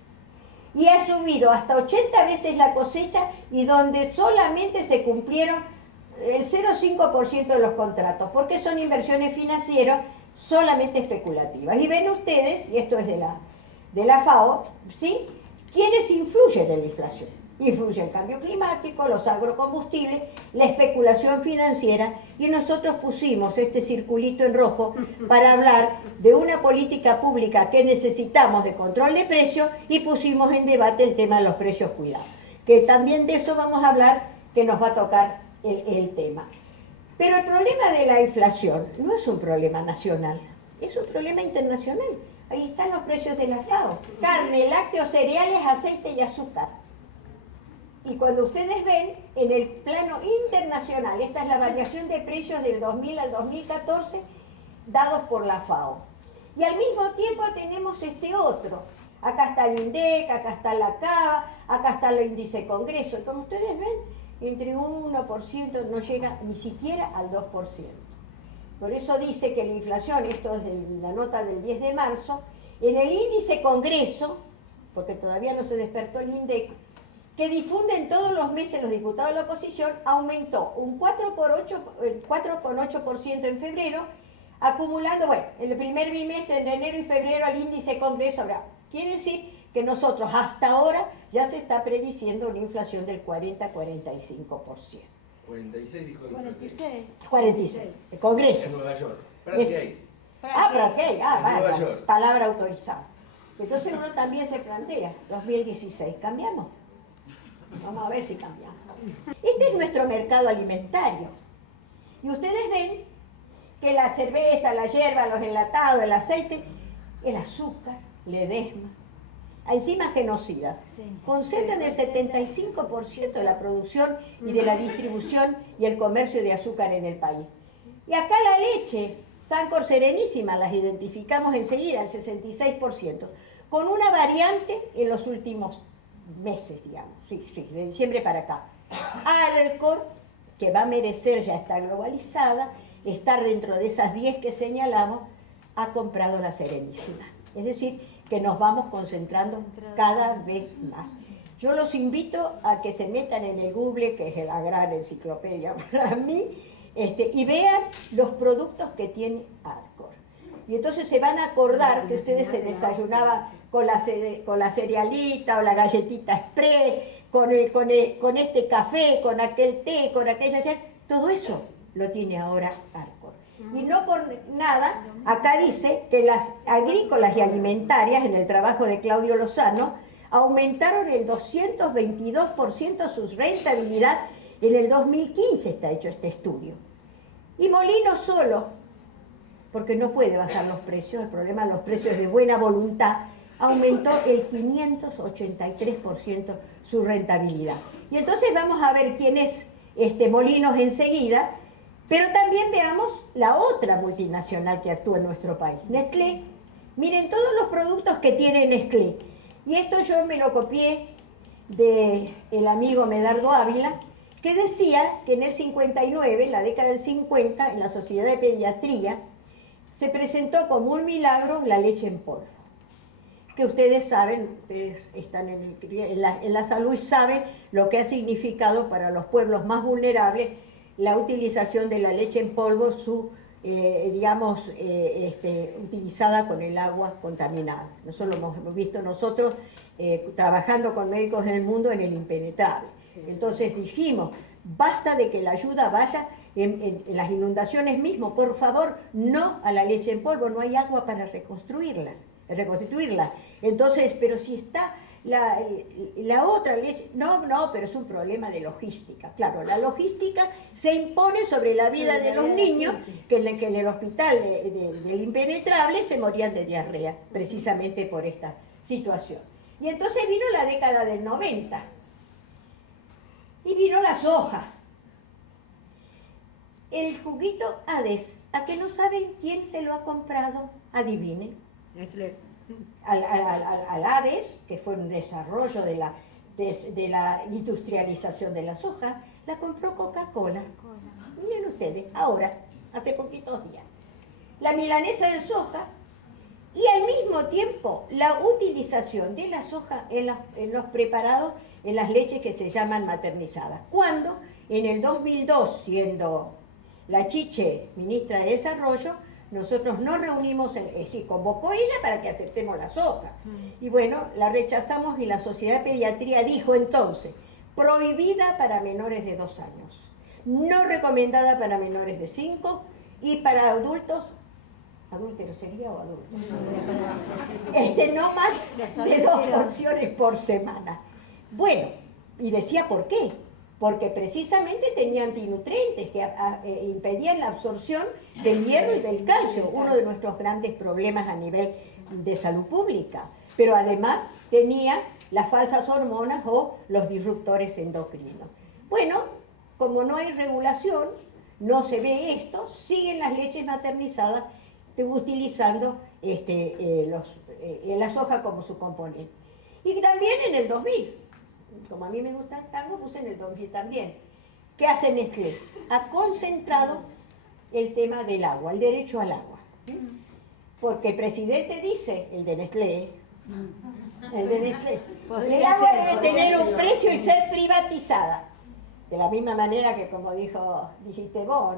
Y ha subido hasta 80 veces la cosecha, y donde solamente se cumplieron el 0,5% de los contratos, porque son inversiones financieras solamente especulativas. Y ven ustedes, y esto es de la FAO, ¿sí?, ¿quiénes influyen en la inflación? Influye el cambio climático, los agrocombustibles, la especulación financiera, y nosotros pusimos este circulito en rojo para hablar de una política pública que necesitamos de control de precios, y pusimos en debate el tema de los precios cuidados, que también de eso vamos a hablar, que nos va a tocar el tema. Pero el problema de la inflación no es un problema nacional, es un problema internacional. Ahí están los precios de la FAO: carne, lácteos, cereales, aceite y azúcar. Y cuando ustedes ven, en el plano internacional, esta es la variación de precios del 2000 al 2014, dados por la FAO. Y al mismo tiempo tenemos este otro. Acá está el INDEC, acá está la CAVA, acá está el índice Congreso. Como ustedes ven, entre un 1% no llega ni siquiera al 2%. Por eso dice que la inflación, esto es de la nota del 10 de marzo, en el índice Congreso, porque todavía no se despertó el INDEC, que difunden todos los meses los diputados de la oposición, aumentó un 4,8% en febrero, acumulando, bueno, el primer bimestre de enero y febrero al índice Congreso. Ahora, quiere decir que nosotros hasta ahora ya se está prediciendo una inflación del 40-45%. 46 dijo el 46, el Congreso. En Nueva York. ¿Para qué hay? ¿Para qué? Nueva York. Palabra autorizada. Entonces uno también se plantea, 2016, ¿cambiamos? Vamos a ver si cambiamos. Este es nuestro mercado alimentario. Y ustedes ven que la cerveza, la hierba, los enlatados, el aceite, el azúcar, ledesma, enzimas genocidas, concentran el 75% de la producción y de la distribución y el comercio de azúcar en el país. Y acá la leche, Sancor Serenísima, las identificamos enseguida, el 66%, con una variante en los últimos meses, digamos, sí, de diciembre para acá. Arcor, que va a merecer, ya está globalizada, estar dentro de esas 10 que señalamos, ha comprado la Serenísima. Es decir, que nos vamos concentrando cada vez más. Yo los invito a que se metan en el Google, que es la gran enciclopedia para mí, y vean los productos que tiene Arcor. Y entonces se van a acordar que ustedes se desayunaban con la cerealita o la galletita express, con este café, con aquel té, con aquella... Todo eso lo tiene ahora Arcor. Y no por nada, acá dice que las agrícolas y alimentarias, en el trabajo de Claudio Lozano, aumentaron el 222% su rentabilidad en el 2015, está hecho este estudio. Y Molino solo, porque no puede bajar los precios, el problema de los precios de buena voluntad, aumentó el 583% su rentabilidad. Y entonces vamos a ver quién es Molinos enseguida, Pero también veamos la otra multinacional que actúa en nuestro país, Nestlé. Miren todos los productos que tiene Nestlé. Y esto yo me lo copié del amigo Medardo Ávila, que decía que en el 59, en la década del 50, en la Sociedad de Pediatría, se presentó como un milagro la leche en polvo. Que ustedes saben, ustedes están en la salud y saben lo que ha significado para los pueblos más vulnerables la utilización de la leche en polvo, utilizada con el agua contaminada. Nosotros lo hemos visto nosotros trabajando con médicos en el mundo en el impenetrable. Entonces dijimos, basta de que la ayuda vaya en las inundaciones mismo, por favor, no a la leche en polvo, no hay agua para reconstruirla. Entonces, pero si está la otra leche, no, pero es un problema de logística. Claro, la logística se impone sobre la vida de los niños que en el hospital del impenetrable se morían de diarrea, precisamente por esta situación. Y entonces vino la década del 90 y vino la soja. El juguito Hades, ¿a que no saben quién se lo ha comprado? Adivinen. Al Hades, que fue un desarrollo de la industrialización de la soja, la compró Coca-Cola. Miren ustedes, ahora, hace poquitos días. La milanesa de soja y al mismo tiempo la utilización de la soja en los preparados, en las leches que se llaman maternizadas. Cuando en el 2002, siendo la Chiche ministra de Desarrollo, nosotros nos reunimos, convocó ella para que aceptemos la soja. Y bueno, la rechazamos y la Sociedad de Pediatría dijo entonces, prohibida para menores de 2 años, no recomendada para menores de 5 y para adultos, ¿adulterosería o adultos? No más de 2 porciones por semana. Bueno, y decía ¿por qué? Porque precisamente tenía antinutrientes que impedían la absorción del hierro y del calcio, uno de nuestros grandes problemas a nivel de salud pública. Pero además tenía las falsas hormonas o los disruptores endocrinos. Bueno, como no hay regulación, no se ve esto, siguen las leches maternizadas utilizando la soja como su componente. Y también en el 2000, como a mí me gusta el tango, puse en el 2000 también. ¿Qué hace Nestlé? Ha concentrado el tema del agua, el derecho al agua. Porque el presidente dice, el de Nestlé, el agua debe tener un precio y ser privatizada. De la misma manera que, como dijiste vos,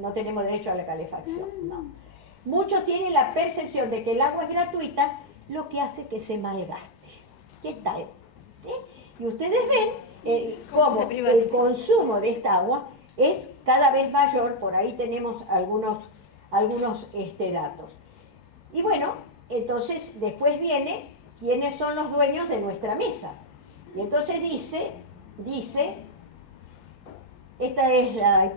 no tenemos derecho a la calefacción. No. Muchos tienen la percepción de que el agua es gratuita, lo que hace que se malgaste. ¿Qué tal? Y ustedes ven cómo el consumo de esta agua es cada vez mayor, por ahí tenemos algunos datos. Y bueno, entonces después viene quiénes son los dueños de nuestra mesa. Y entonces dice, esta es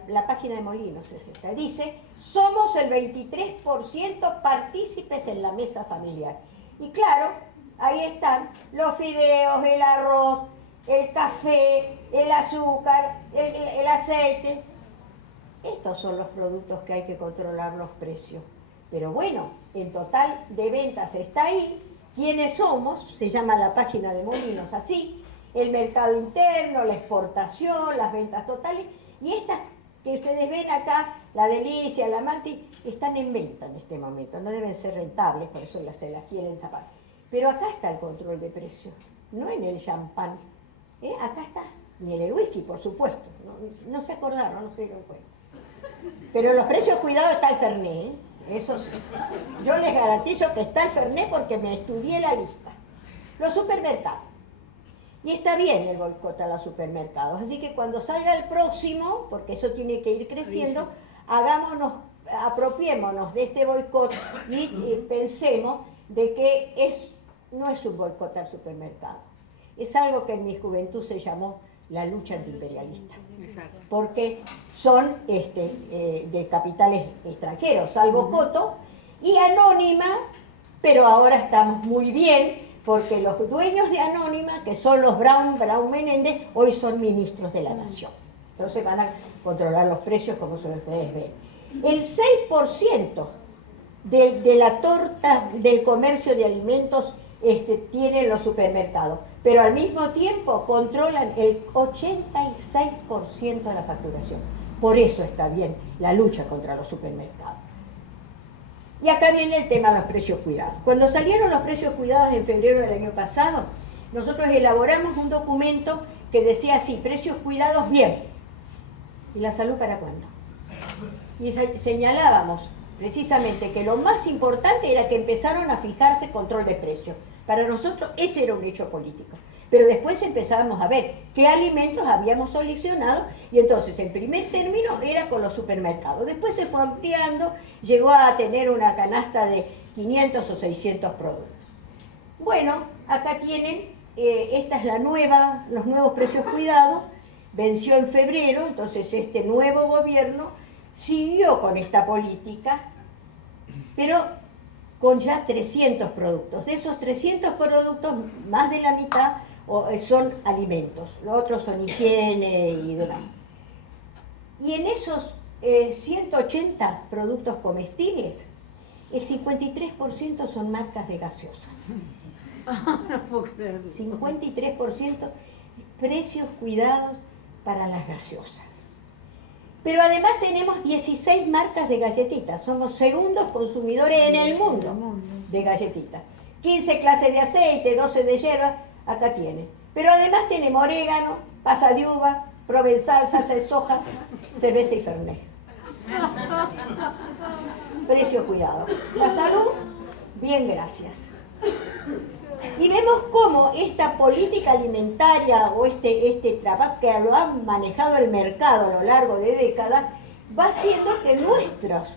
la página de Molinos, dice, somos el 23% partícipes en la mesa familiar. Y claro, ahí están los fideos, el arroz, el café, el azúcar, el aceite. Estos son los productos que hay que controlar los precios. Pero bueno, el total de ventas está ahí. ¿Quiénes somos? Se llama la página de Molinos así. El mercado interno, la exportación, las ventas totales. Y estas que ustedes ven acá, la Delicia, la Manti, están en venta en este momento. No deben ser rentables, por eso se las quieren zapar. Pero acá está el control de precios, no en el champán. Acá está, ni en el whisky, por supuesto. No se acordaron, no se dieron cuenta. Pero en los precios, cuidado, está el Fernet. Eso sí. Yo les garantizo que está el Fernet porque me estudié la lista. Los supermercados. Y está bien el boicot a los supermercados. Así que cuando salga el próximo, porque eso tiene que ir creciendo, apropiémonos de este boicot y pensemos de que no es un boicot al supermercado. Es algo que en mi juventud se llamó la lucha antiimperialista. Exacto. Porque son de capitales extranjeros, salvo Coto, y Anónima, pero ahora estamos muy bien, porque los dueños de Anónima, que son los Brown Menéndez, hoy son ministros de la Nación. Entonces van a controlar los precios como ustedes ven. El 6% de la torta del comercio de alimentos tienen los supermercados, pero al mismo tiempo controlan el 86% de la facturación. Por eso está bien la lucha contra los supermercados. Y acá viene el tema de los precios cuidados. Cuando salieron los precios cuidados en febrero del año pasado, nosotros elaboramos un documento que decía así: precios cuidados bien. ¿Y la salud para cuándo? Y señalábamos precisamente que lo más importante era que empezaron a fijarse control de precios. Para nosotros ese era un hecho político. Pero después empezábamos a ver qué alimentos habíamos solucionado, y entonces en primer término era con los supermercados. Después se fue ampliando, llegó a tener una canasta de 500 o 600 productos. Bueno, acá tienen, esta es la nueva, los nuevos precios cuidados, venció en febrero, entonces este nuevo gobierno siguió con esta política, pero con ya 300 productos. De esos 300 productos, más de la mitad son alimentos, los otros son higiene y demás. Y en esos 180 productos comestibles, el 53% son marcas de gaseosas. No puedo creerlo. 53% precios cuidados para las gaseosas. Pero además tenemos 16 marcas de galletitas. Somos segundos consumidores en el mundo de galletitas. 15 clases de aceite, 12 de hierba, acá tienen. Pero además tenemos orégano, pasa de uva, provenzal, salsa de soja, cerveza y fernet. Precio cuidado. La salud, bien, gracias. Y vemos cómo esta política alimentaria o este trabajo que lo ha manejado el mercado a lo largo de décadas va haciendo que nuestros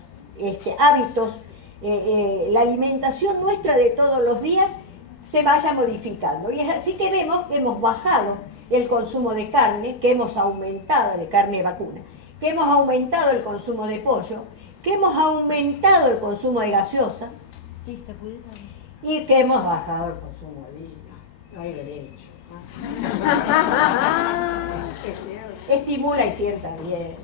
hábitos, la alimentación nuestra de todos los días se vaya modificando. Y es así que vemos que hemos bajado el consumo de carne, que hemos aumentado de carne vacuna, que hemos aumentado el consumo de pollo, que hemos aumentado el consumo de gaseosa y que hemos bajado el consumo de vino. Ahí lo he dicho. Estimula y sienta bien.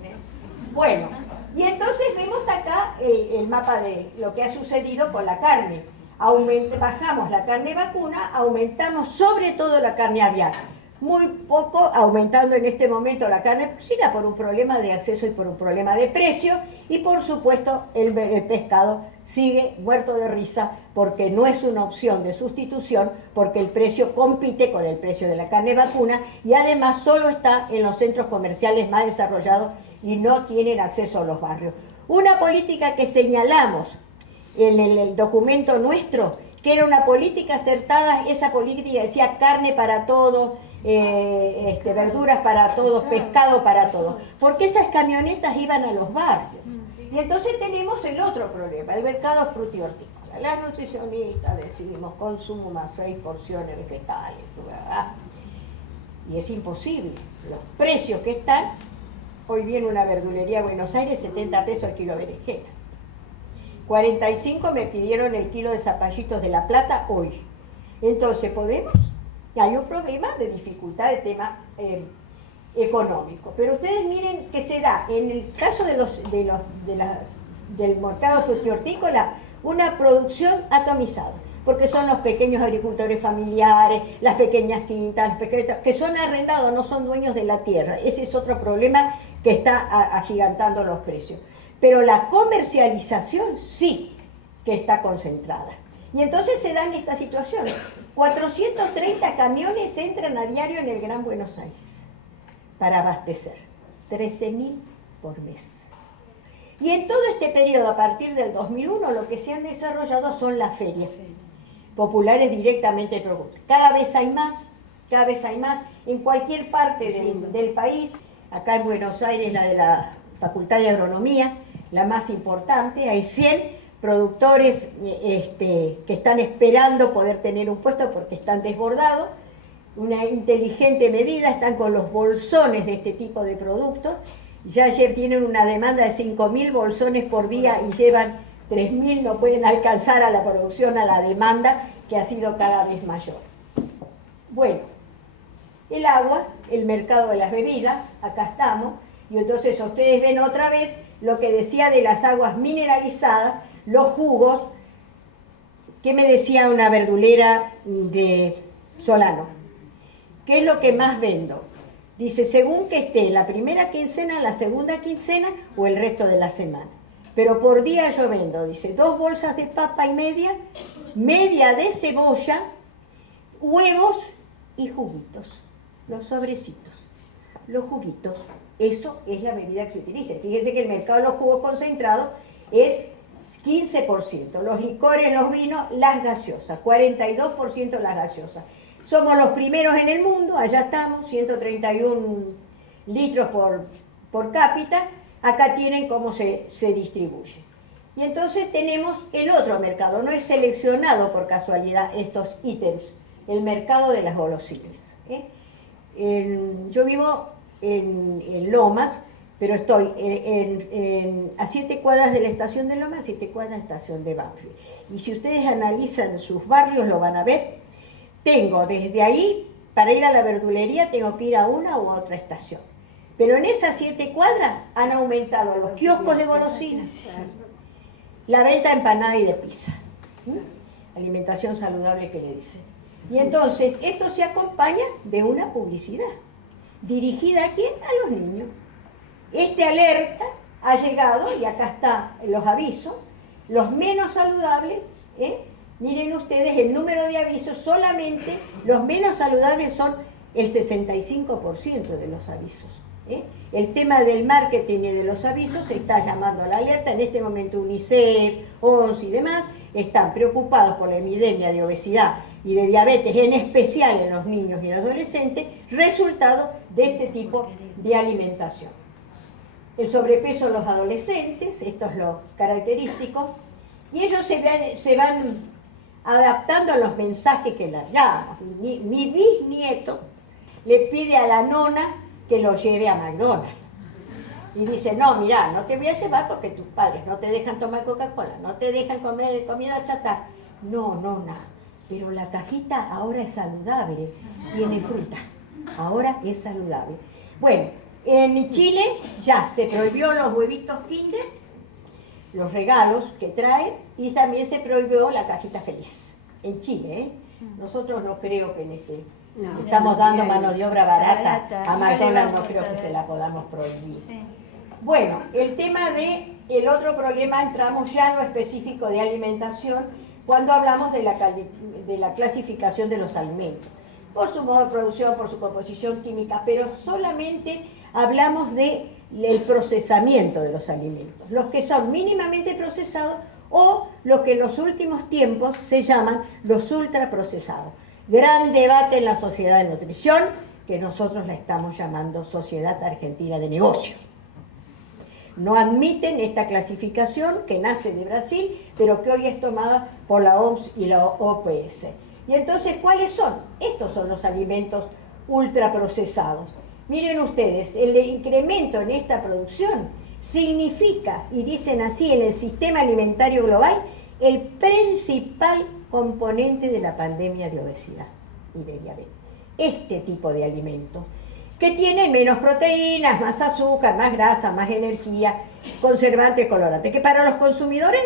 Bueno, y entonces vemos acá el mapa de lo que ha sucedido con la carne. Bajamos la carne vacuna, aumentamos sobre todo la carne aviar. Muy poco aumentando en este momento la carne porcina por un problema de acceso y por un problema de precio. Y por supuesto el pescado sigue muerto de risa porque no es una opción de sustitución, porque el precio compite con el precio de la carne vacuna y además solo está en los centros comerciales más desarrollados y no tienen acceso a los barrios. Una política que señalamos en el documento nuestro, que era una política acertada, esa política decía carne para todos, verduras para todos, pescado para todos, porque esas camionetas iban a los barrios. Y entonces tenemos el otro problema, el mercado frutihortícola. Las nutricionistas decimos consumo más 6 porciones vegetales, ¿verdad? Y es imposible. Los precios que están, hoy viene una verdulería a Buenos Aires, 70 pesos el kilo de berenjena. 45 me pidieron el kilo de zapallitos de La Plata hoy. Entonces podemos, hay un problema de dificultad de tema económico. Pero ustedes miren que se da, en el caso del mercado frutihortícola, una producción atomizada, porque son los pequeños agricultores familiares, las pequeñas quintas, que son arrendados, no son dueños de la tierra. Ese es otro problema que está agigantando los precios. Pero la comercialización sí que está concentrada. Y entonces se dan esta situación. 430 camiones entran a diario en el Gran Buenos Aires para abastecer, 13.000 por mes. Y en todo este periodo, a partir del 2001, lo que se han desarrollado son las ferias populares directamente de productos. Cada vez hay más, en cualquier parte del país. Acá en Buenos Aires, la de la Facultad de Agronomía, la más importante, hay 100 productores que están esperando poder tener un puesto porque están desbordados. Una inteligente medida, están con los bolsones de este tipo de productos. Ya tienen una demanda de 5.000 bolsones por día y llevan 3.000, no pueden alcanzar a la producción, a la demanda, que ha sido cada vez mayor. Bueno, el agua, el mercado de las bebidas, acá estamos. Y entonces ustedes ven otra vez lo que decía de las aguas mineralizadas, los jugos. ¿Qué me decía una verdulera de Solano? ¿Qué es lo que más vendo? Dice, según que esté la primera quincena, la segunda quincena o el resto de la semana. Pero por día yo vendo, dice, 2 bolsas de papa y media de cebolla, huevos y juguitos, los sobrecitos, los juguitos. Eso es la bebida que se utiliza. Fíjense que el mercado de los jugos concentrados es 15%, los licores, los vinos, las gaseosas, 42% las gaseosas. Somos los primeros en el mundo, allá estamos, 131 litros por cápita, acá tienen cómo se distribuye. Y entonces tenemos el otro mercado, no he seleccionado por casualidad estos ítems, el mercado de las golosinas. Yo vivo en Lomas, pero estoy a 7 cuadras de la estación de Lomas, 7 cuadras de la estación de Banfield. Y si ustedes analizan sus barrios, lo van a ver. Tengo desde ahí, para ir a la verdulería, tengo que ir a una u otra estación. Pero en esas 7 cuadras han aumentado los kioscos de golosinas, la venta de empanada y de pizza. Alimentación saludable que le dicen. Y entonces, esto se acompaña de una publicidad. ¿Dirigida a quién? A los niños. Este alerta ha llegado, y acá están los avisos, los menos saludables, miren ustedes el número de avisos, solamente los menos saludables son el 65% de los avisos. El tema del marketing y de los avisos se está llamando a la alerta. En este momento UNICEF, ONS y demás están preocupados por la epidemia de obesidad y de diabetes, en especial en los niños y en los adolescentes, resultado de este tipo de alimentación. El sobrepeso de los adolescentes, esto es lo característico, y ellos se van adaptando a los mensajes que les llaman. Mi bisnieto le pide a la nona que lo lleve a McDonald's. Y dice, no, mira, no te voy a llevar porque tus padres no te dejan tomar Coca-Cola, no te dejan comer comida chatarra. No, nona, pero la cajita ahora es saludable, tiene fruta, ahora es saludable. Bueno, en Chile ya se prohibió los huevitos Kinder, los regalos que traen, y también se prohibió la cajita feliz. En Chile, Nosotros no creo que en este... No. Estamos dando mano de obra barata a McDonald's, no creo que se la podamos prohibir. Sí. Bueno, el tema el otro problema, entramos ya en lo específico de alimentación, cuando hablamos de la clasificación de los alimentos. Por su modo de producción, por su composición química, pero solamente hablamos del procesamiento de los alimentos, los que son mínimamente procesados o los que en los últimos tiempos se llaman los ultraprocesados. Gran debate en la Sociedad de Nutrición, que nosotros la estamos llamando Sociedad Argentina de Negocios. No admiten esta clasificación que nace de Brasil, pero que hoy es tomada por la OMS y la OPS. Y entonces, ¿cuáles son? Estos son los alimentos ultraprocesados. Miren ustedes, el incremento en esta producción significa, y dicen así en el sistema alimentario global, el principal componente de la pandemia de obesidad y de diabetes. Este tipo de alimentos, que tienen menos proteínas, más azúcar, más grasa, más energía, conservantes, colorantes, que para los consumidores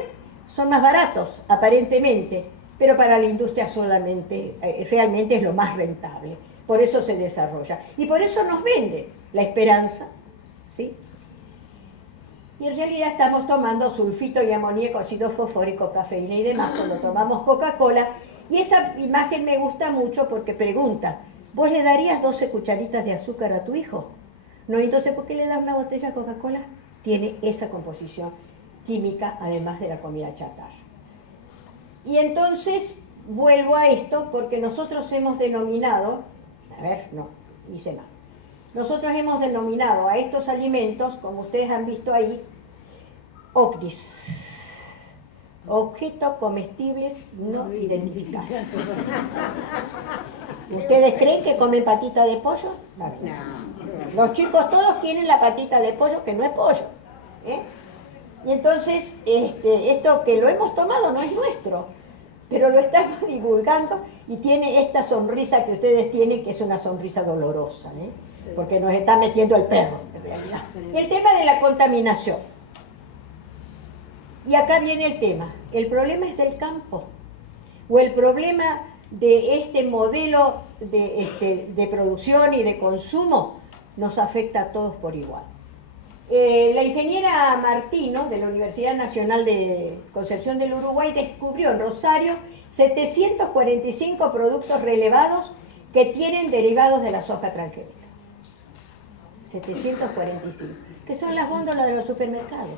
son más baratos, aparentemente, pero para la industria solamente, realmente es lo más rentable. Por eso se desarrolla. Y por eso nos vende la esperanza, ¿sí? Y en realidad estamos tomando sulfito y amoníaco, ácido fosfórico, cafeína y demás cuando tomamos Coca-Cola. Y esa imagen me gusta mucho porque pregunta, ¿vos le darías 12 cucharitas de azúcar a tu hijo? No, entonces ¿por qué le das una botella de Coca-Cola? Tiene esa composición química, además de la comida chatarra. Y entonces vuelvo a esto porque nosotros hemos denominado, nosotros hemos denominado a estos alimentos, como ustedes han visto ahí, OCRIS, objetos comestibles no identificados. ¿Ustedes creen que comen patita de pollo? No. Los chicos todos tienen la patita de pollo, que no es pollo. Y entonces, esto que lo hemos tomado no es nuestro, pero lo estamos divulgando y tiene esta sonrisa que ustedes tienen, que es una sonrisa dolorosa, porque nos está metiendo el perro. realidad. El tema de la contaminación. Y acá viene el tema. ¿El problema es del campo? ¿O el problema de este modelo de producción y de consumo nos afecta a todos por igual? La ingeniera Martino, de la Universidad Nacional de Concepción del Uruguay, descubrió en Rosario 745 productos relevados que tienen derivados de la soja transgénica. 745, que son las góndolas de los supermercados.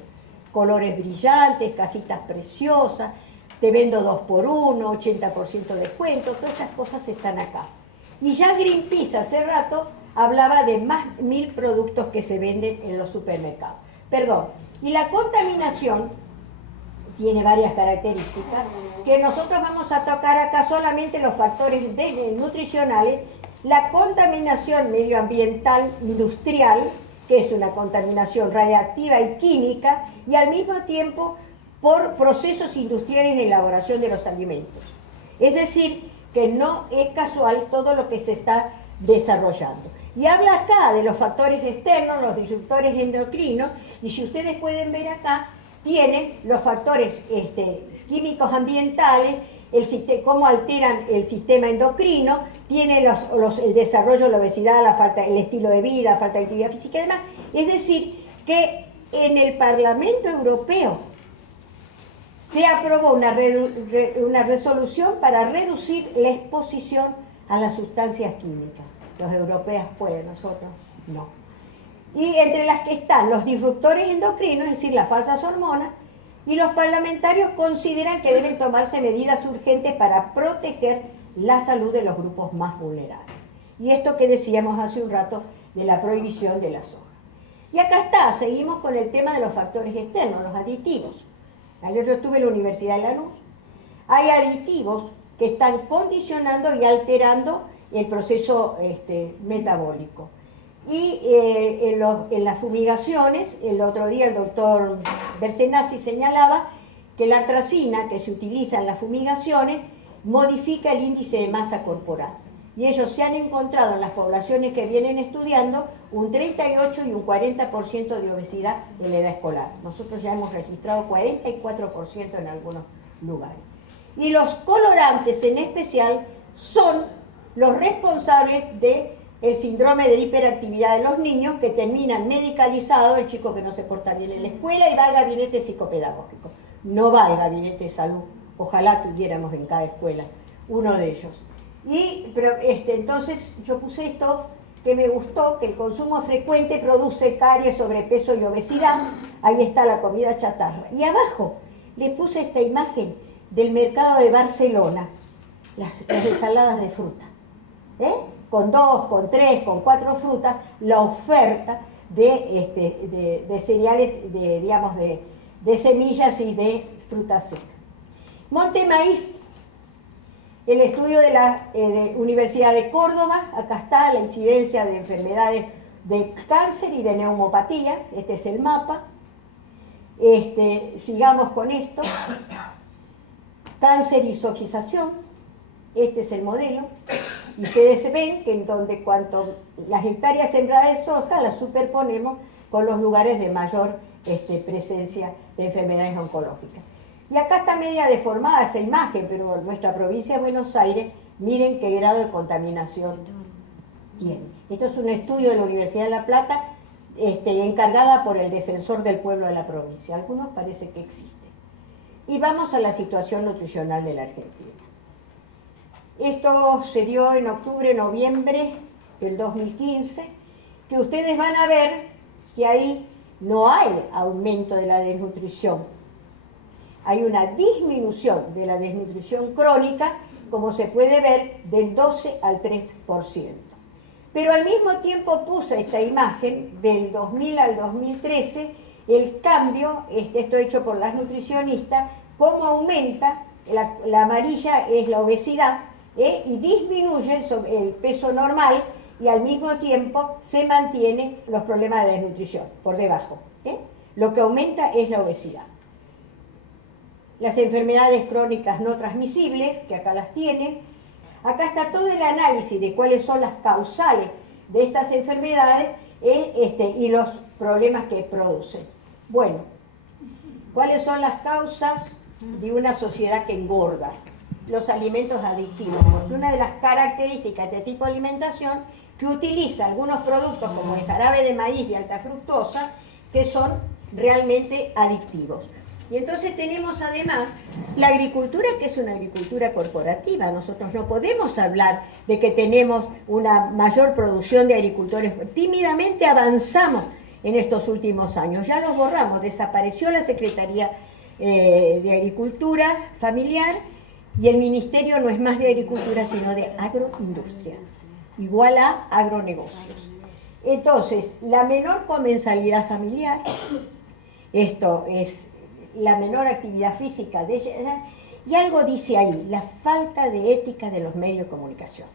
Colores brillantes, cajitas preciosas, te vendo 2x1, 80% de descuento, todas estas cosas están acá. Y ya Greenpeace hace rato hablaba de más de 1000 productos que se venden en los supermercados. Perdón, y la contaminación tiene varias características que nosotros vamos a tocar acá solamente los factores nutricionales, la contaminación medioambiental industrial, que es una contaminación radiactiva y química, y al mismo tiempo por procesos industriales de elaboración de los alimentos. Es decir, que no es casual todo lo que se está desarrollando. Y habla acá de los factores externos, los disruptores endocrinos, y si ustedes pueden ver acá, tienen los factores químicos ambientales, cómo alteran el sistema endocrino, tiene el desarrollo, la obesidad, la falta, el estilo de vida, la falta de actividad física y demás. Es decir, que en el Parlamento Europeo se aprobó una resolución para reducir la exposición a las sustancias químicas. Los europeos pueden, nosotros no. Y entre las que están los disruptores endocrinos, es decir, las falsas hormonas, y los parlamentarios consideran que deben tomarse medidas urgentes para proteger la salud de los grupos más vulnerables. Y esto que decíamos hace un rato de la prohibición de la soja. Y acá está, seguimos con el tema de los factores externos, los aditivos. Ayer yo estuve en la Universidad de Lanús. Hay aditivos que están condicionando y alterando el proceso metabólico. Y en las fumigaciones, el otro día el doctor Bersenazzi señalaba que la atrazina que se utiliza en las fumigaciones modifica el índice de masa corporal. Y ellos se han encontrado en las poblaciones que vienen estudiando un 38 y un 40% de obesidad en la edad escolar. Nosotros ya hemos registrado 44% en algunos lugares. Y los colorantes en especial son los responsables del síndrome de hiperactividad de los niños, que terminan medicalizados, el chico que no se porta bien en la escuela y va al gabinete psicopedagógico. No va al gabinete de salud, ojalá tuviéramos en cada escuela uno de ellos. Pero entonces yo puse esto que me gustó, que el consumo frecuente produce caries, sobrepeso y obesidad. Ahí está la comida chatarra. Y abajo les puse esta imagen del mercado de Barcelona, las ensaladas de fruta. Con 2, con 3, con 4 frutas, la oferta de cereales, de semillas y de frutas secas. Montemaíz, el estudio de la Universidad de Córdoba, acá está la incidencia de enfermedades de cáncer y de neumopatías, este es el mapa. Sigamos con esto. Cáncer y sojización, este es el modelo. Y ustedes ven que en donde cuanto las hectáreas sembradas de soja las superponemos con los lugares de mayor presencia de enfermedades oncológicas. Y acá está media deformada esa imagen, pero en nuestra provincia de Buenos Aires, miren qué grado de contaminación tiene. Esto es un estudio de la Universidad de La Plata, encargada por el defensor del pueblo de la provincia. Algunos parece que existen. Y vamos a la situación nutricional de la Argentina. Esto se dio en octubre, noviembre del 2015, que ustedes van a ver que ahí no hay aumento de la desnutrición. Hay una disminución de la desnutrición crónica, como se puede ver, del 12 al 3%. Pero al mismo tiempo puse esta imagen del 2000 al 2013, el cambio, esto hecho por las nutricionistas, cómo aumenta, la amarilla es la obesidad, y disminuye el peso normal, y al mismo tiempo se mantienen los problemas de desnutrición por debajo. Lo que aumenta es la obesidad. Las enfermedades crónicas no transmisibles, que acá las tienen. Acá está todo el análisis de cuáles son las causales de estas enfermedades, y los problemas que producen. Bueno, ¿cuáles son las causas de una sociedad que engorda? Los alimentos adictivos, porque una de las características de este tipo de alimentación que utiliza algunos productos como el jarabe de maíz de alta fructosa que son realmente adictivos. Y entonces tenemos además la agricultura, que es una agricultura corporativa. Nosotros no podemos hablar de que tenemos una mayor producción de agricultores. Tímidamente avanzamos en estos últimos años, ya los borramos, desapareció la Secretaría de Agricultura Familiar y el Ministerio no es más de Agricultura, sino de Agroindustria, igual a agronegocios. Entonces, la menor comensalidad familiar, esto es la menor actividad física de ella, y algo dice ahí, la falta de ética de los medios de comunicación.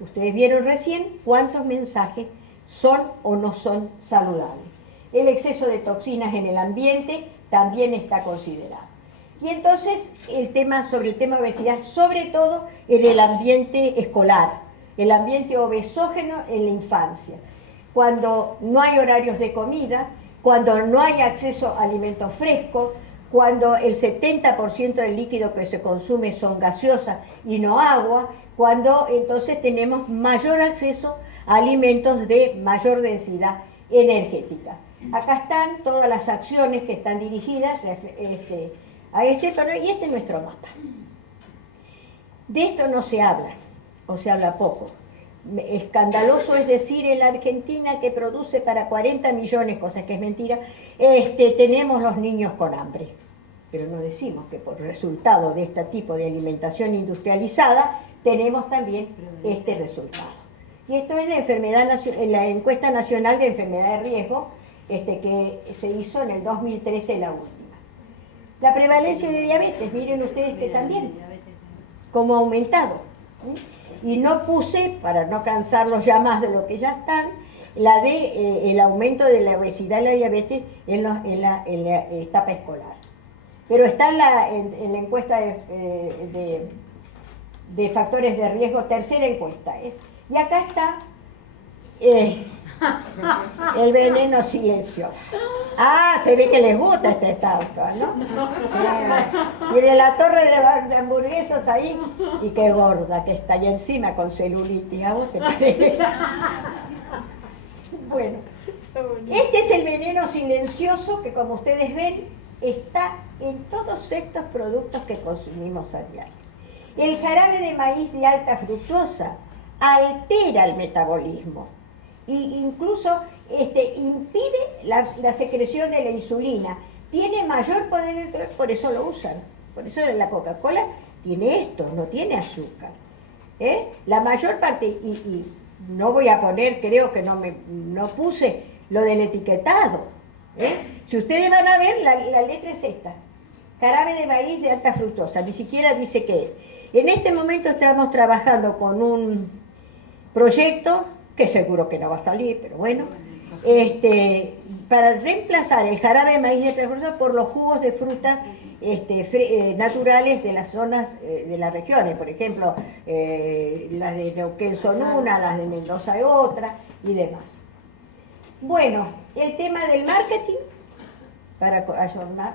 Ustedes vieron recién cuántos mensajes son o no son saludables. El exceso de toxinas en el ambiente también está considerado. Y entonces sobre el tema de obesidad, sobre todo en el ambiente escolar, el ambiente obesógeno en la infancia, cuando no hay horarios de comida, cuando no hay acceso a alimentos frescos, cuando el 70% del líquido que se consume son gaseosas y no agua, cuando entonces tenemos mayor acceso a alimentos de mayor densidad energética. Acá están todas las acciones que están dirigidas a este torneo, y este es nuestro mapa. De esto no se habla, o se habla poco. Escandaloso es decir en la Argentina que produce para 40 millones, cosa que es mentira, tenemos los niños con hambre. Pero no decimos que por resultado de este tipo de alimentación industrializada tenemos también este resultado. Y esto es la encuesta nacional de enfermedad de riesgo que se hizo en el 2013, la última. La prevalencia de diabetes, miren ustedes que también, como ha aumentado. Y no puse, para no cansarlos ya más de lo que ya están, el aumento de la obesidad y la diabetes en la etapa escolar. Pero está en la encuesta de factores de riesgo, tercera encuesta es. Y acá está el veneno silencioso. Ah, se ve que les gusta este estado, ¿no? Mire la torre de hamburguesas ahí, y qué gorda que está, y encima con celulitis, ¿a vos te parece? Bueno, este es el veneno silencioso que, como ustedes ven, está en todos estos productos que consumimos a diario. El jarabe de maíz de alta fructosa altera el metabolismo e incluso impide la secreción de la insulina. Tiene mayor poder, por eso lo usan. Por eso la Coca-Cola tiene esto, no tiene azúcar. La mayor parte, y no voy a poner, creo que no puse lo del etiquetado. Si ustedes van a ver, la letra es esta. Jarabe de maíz de alta fructosa, ni siquiera dice qué es. En este momento estamos trabajando con un proyecto, que seguro que no va a salir, pero bueno, para reemplazar el jarabe de maíz de alta fructosa por los jugos de frutas naturales de las zonas de las regiones, por ejemplo, las de Neuquén son una, las de Mendoza es otra, y demás. Bueno, el tema del marketing, para ayornar,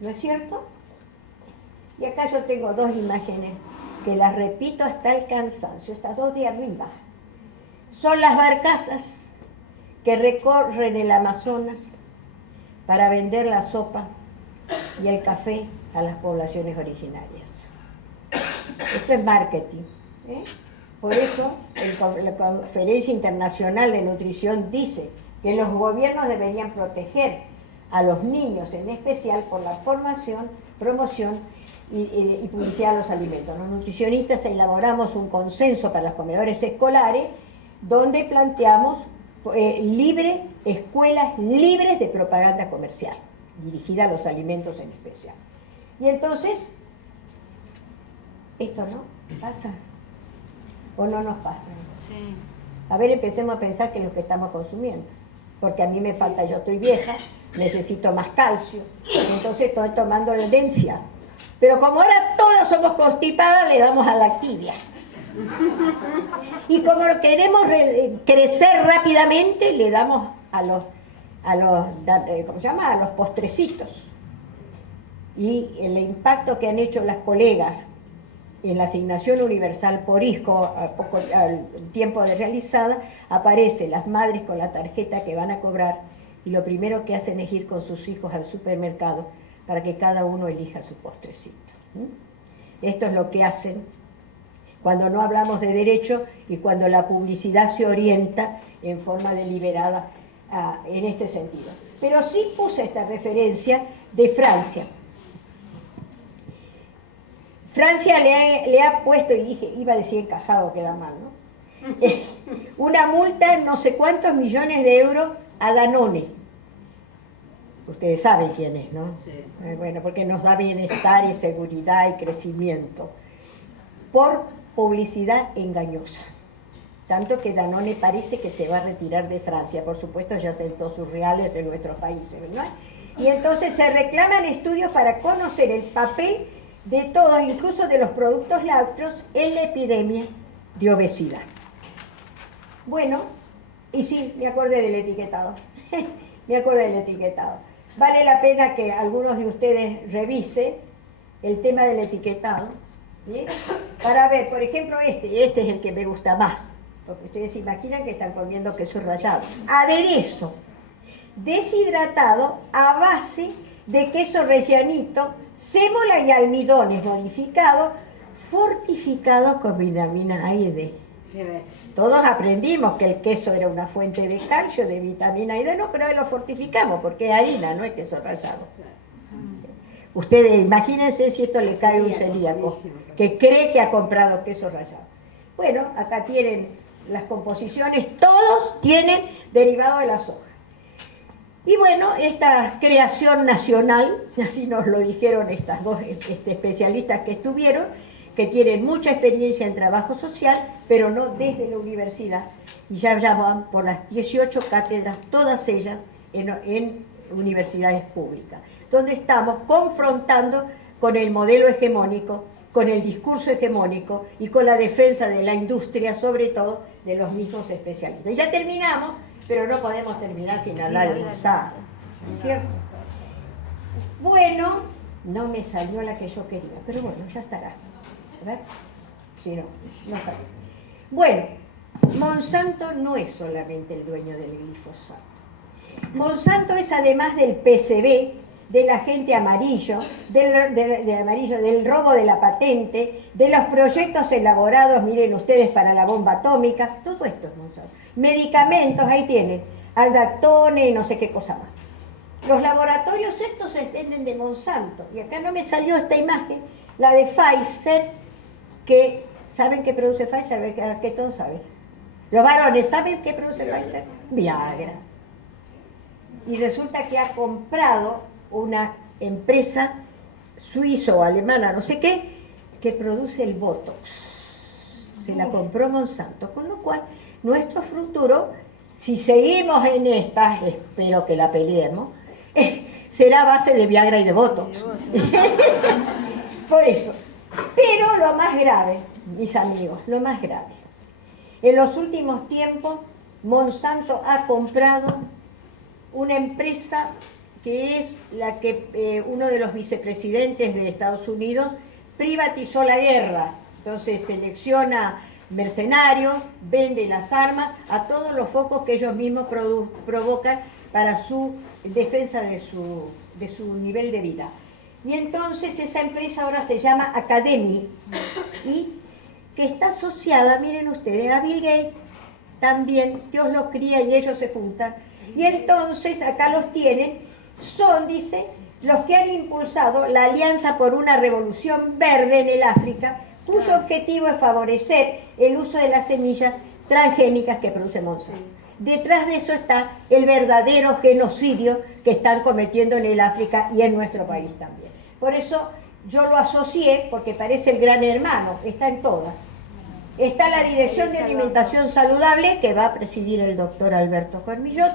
¿no es cierto? Y acá yo tengo dos imágenes que las repito hasta el cansancio, estas dos de arriba. Son las barcazas que recorren el Amazonas para vender la sopa y el café a las poblaciones originarias. Esto es marketing. Por eso la Conferencia Internacional de Nutrición dice que los gobiernos deberían proteger a los niños en especial por la formación, promoción y publicidad de los alimentos. Los nutricionistas elaboramos un consenso para los comedores escolares donde planteamos escuelas libres de propaganda comercial, dirigida a los alimentos en especial. Y entonces, ¿esto no pasa? ¿O no nos pasa? Sí. A ver, empecemos a pensar que es lo que estamos consumiendo. Porque a mí me falta, yo estoy vieja, necesito más calcio, entonces estoy tomando Lendencia. Pero como ahora todas somos constipadas, le damos a la Activia. Y como queremos crecer rápidamente, le damos ¿cómo se llama? A los postrecitos. Y el impacto que han hecho las colegas en la asignación universal por hijo, al tiempo de realizada, aparecen las madres con la tarjeta que van a cobrar y lo primero que hacen es ir con sus hijos al supermercado para que cada uno elija su postrecito. Esto es lo que hacen cuando no hablamos de derecho y cuando la publicidad se orienta en forma deliberada en este sentido. Pero sí puse esta referencia de Francia. Francia le ha puesto, y dije, iba a decir encajado, queda mal, ¿no? Una multa, no sé cuántos millones de euros a Danone. Ustedes saben quién es, ¿no? Sí. Bueno, porque nos da bienestar y seguridad y crecimiento. Por publicidad engañosa. Tanto que Danone parece que se va a retirar de Francia. Por supuesto, ya sentó sus reales en nuestros países, ¿verdad? Y entonces se reclaman estudios para conocer el papel de todos, incluso de los productos lácteos, en la epidemia de obesidad. Bueno, y sí, me acordé del etiquetado. Me acordé del etiquetado. Vale la pena que algunos de ustedes revisen el tema del etiquetado, ¿sí? Para ver, por ejemplo, este es el que me gusta más, porque ustedes se imaginan que están comiendo queso rallado. Aderezo deshidratado a base de queso rellenito, sémola y almidones modificados, fortificados con vitamina A y D. Todos aprendimos que el queso era una fuente de calcio, de vitamina A y D, no, pero hoy lo fortificamos porque es harina, no es queso rallado. Ustedes imagínense si esto le cae a un celíaco que cree que ha comprado queso rallado. Bueno, acá tienen las composiciones, todos tienen derivado de la soja. Y bueno, esta creación nacional, así nos lo dijeron estas dos especialistas que estuvieron, que tienen mucha experiencia en trabajo social, pero no desde la universidad, y ya van por las 18 cátedras, todas ellas en universidades públicas, donde estamos confrontando con el modelo hegemónico, con el discurso hegemónico y con la defensa de la industria, sobre todo de los mismos especialistas. Ya terminamos, pero no podemos terminar sin hablar de USAID, ¿cierto? Bueno, no me salió la que yo quería, pero bueno, ya estará. ¿Verdad? Sí, no salió. Bueno, Monsanto no es solamente el dueño del glifosato. Monsanto es además del PCB, del agente amarillo, del robo de la patente, de los proyectos elaborados, miren ustedes, para la bomba atómica, todo esto es Monsanto. Medicamentos, ahí tienen, aldactone y no sé qué cosa más. Los laboratorios estos se venden de Monsanto, y acá no me salió esta imagen, la de Pfizer, que, ¿saben qué produce Pfizer? Que todos saben. Los varones, ¿saben qué produce Pfizer? Viagra. Y resulta que ha comprado una empresa suiza o alemana, no sé qué, que produce el Botox. Se la compró Monsanto, con lo cual nuestro futuro, si seguimos en esta, espero que la peleemos, será a base de Viagra y de Botox. Por eso. Pero lo más grave, mis amigos, lo más grave. En los últimos tiempos, Monsanto ha comprado una empresa que es la que uno de los vicepresidentes de Estados Unidos privatizó la guerra. Entonces selecciona mercenarios, vende las armas a todos los focos que ellos mismos provocan para su defensa de su nivel de vida. Y entonces esa empresa ahora se llama Academy, y que está asociada, miren ustedes, a Bill Gates, también Dios los cría y ellos se juntan. Y entonces acá los tienen, son, dice, los que han impulsado la Alianza por una Revolución Verde en el África, cuyo objetivo es favorecer el uso de las semillas transgénicas que produce Monsanto. Detrás de eso está el verdadero genocidio que están cometiendo en el África y en nuestro país también. Por eso yo lo asocié, porque parece el gran hermano, está en todas. Está la Dirección de Alimentación Saludable, que va a presidir el doctor Alberto Cormillot,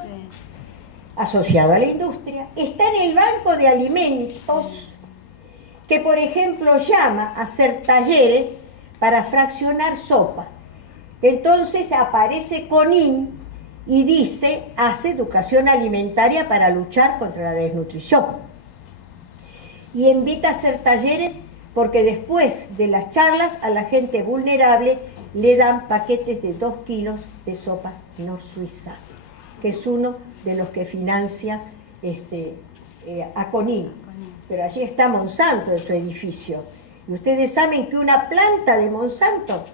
asociado a la industria. Está en el Banco de Alimentos, que por ejemplo llama a hacer talleres para fraccionar sopa. Entonces aparece CONIN y dice, hace educación alimentaria para luchar contra la desnutrición. Y invita a hacer talleres porque después de las charlas a la gente vulnerable le dan paquetes de 2 kilos de sopa no suiza, que es uno de los que financia a CONIN. Pero allí está Monsanto en su edificio. Y ustedes saben que una planta de Monsanto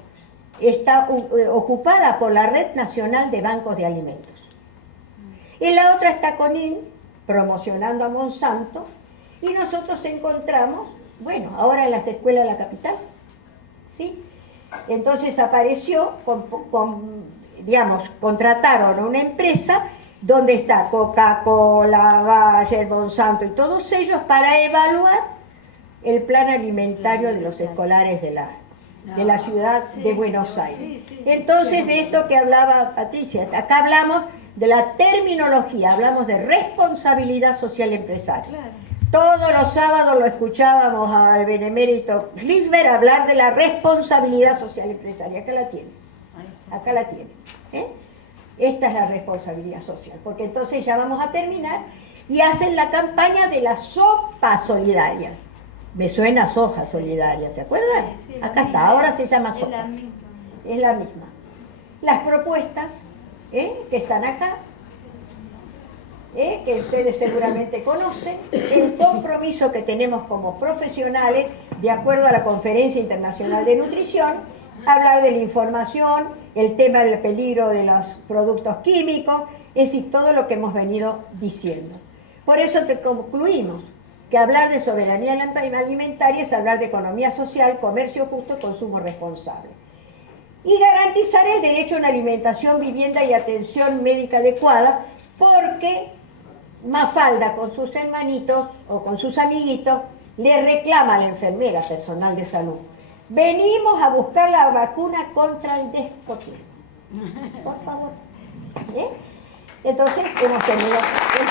está ocupada por la Red Nacional de Bancos de Alimentos. Y la otra está CONIN promocionando a Monsanto, y nosotros encontramos, bueno, ahora en las escuelas de la capital, ¿sí? Entonces apareció, digamos, contrataron a una empresa donde está Coca-Cola, Bayer, Monsanto y todos ellos para evaluar el plan alimentario de los escolares de la ciudad de Buenos Aires. Entonces, de esto que hablaba Patricia, acá hablamos de la terminología, hablamos de responsabilidad social empresaria. Todos los sábados lo escuchábamos al benemérito Glisberg hablar de la responsabilidad social empresaria. Acá la tiene. Acá la tiene. Esta es la responsabilidad social, porque entonces ya vamos a terminar y hacen la campaña de la sopa solidaria. Me suena soja solidaria, ¿se acuerdan? Sí, acá está, ahora se llama sopa. Es la misma. Las propuestas que están acá, que ustedes seguramente conocen, el compromiso que tenemos como profesionales, de acuerdo a la Conferencia Internacional de Nutrición, hablar de la información, el tema del peligro de los productos químicos, es decir, todo lo que hemos venido diciendo. Por eso te concluimos que hablar de soberanía alimentaria es hablar de economía social, comercio justo y consumo responsable. Y garantizar el derecho a una alimentación, vivienda y atención médica adecuada, porque Mafalda con sus hermanitos o con sus amiguitos le reclama a la enfermera personal de salud: venimos a buscar la vacuna contra el despotismo. Por favor. Entonces hemos tenido el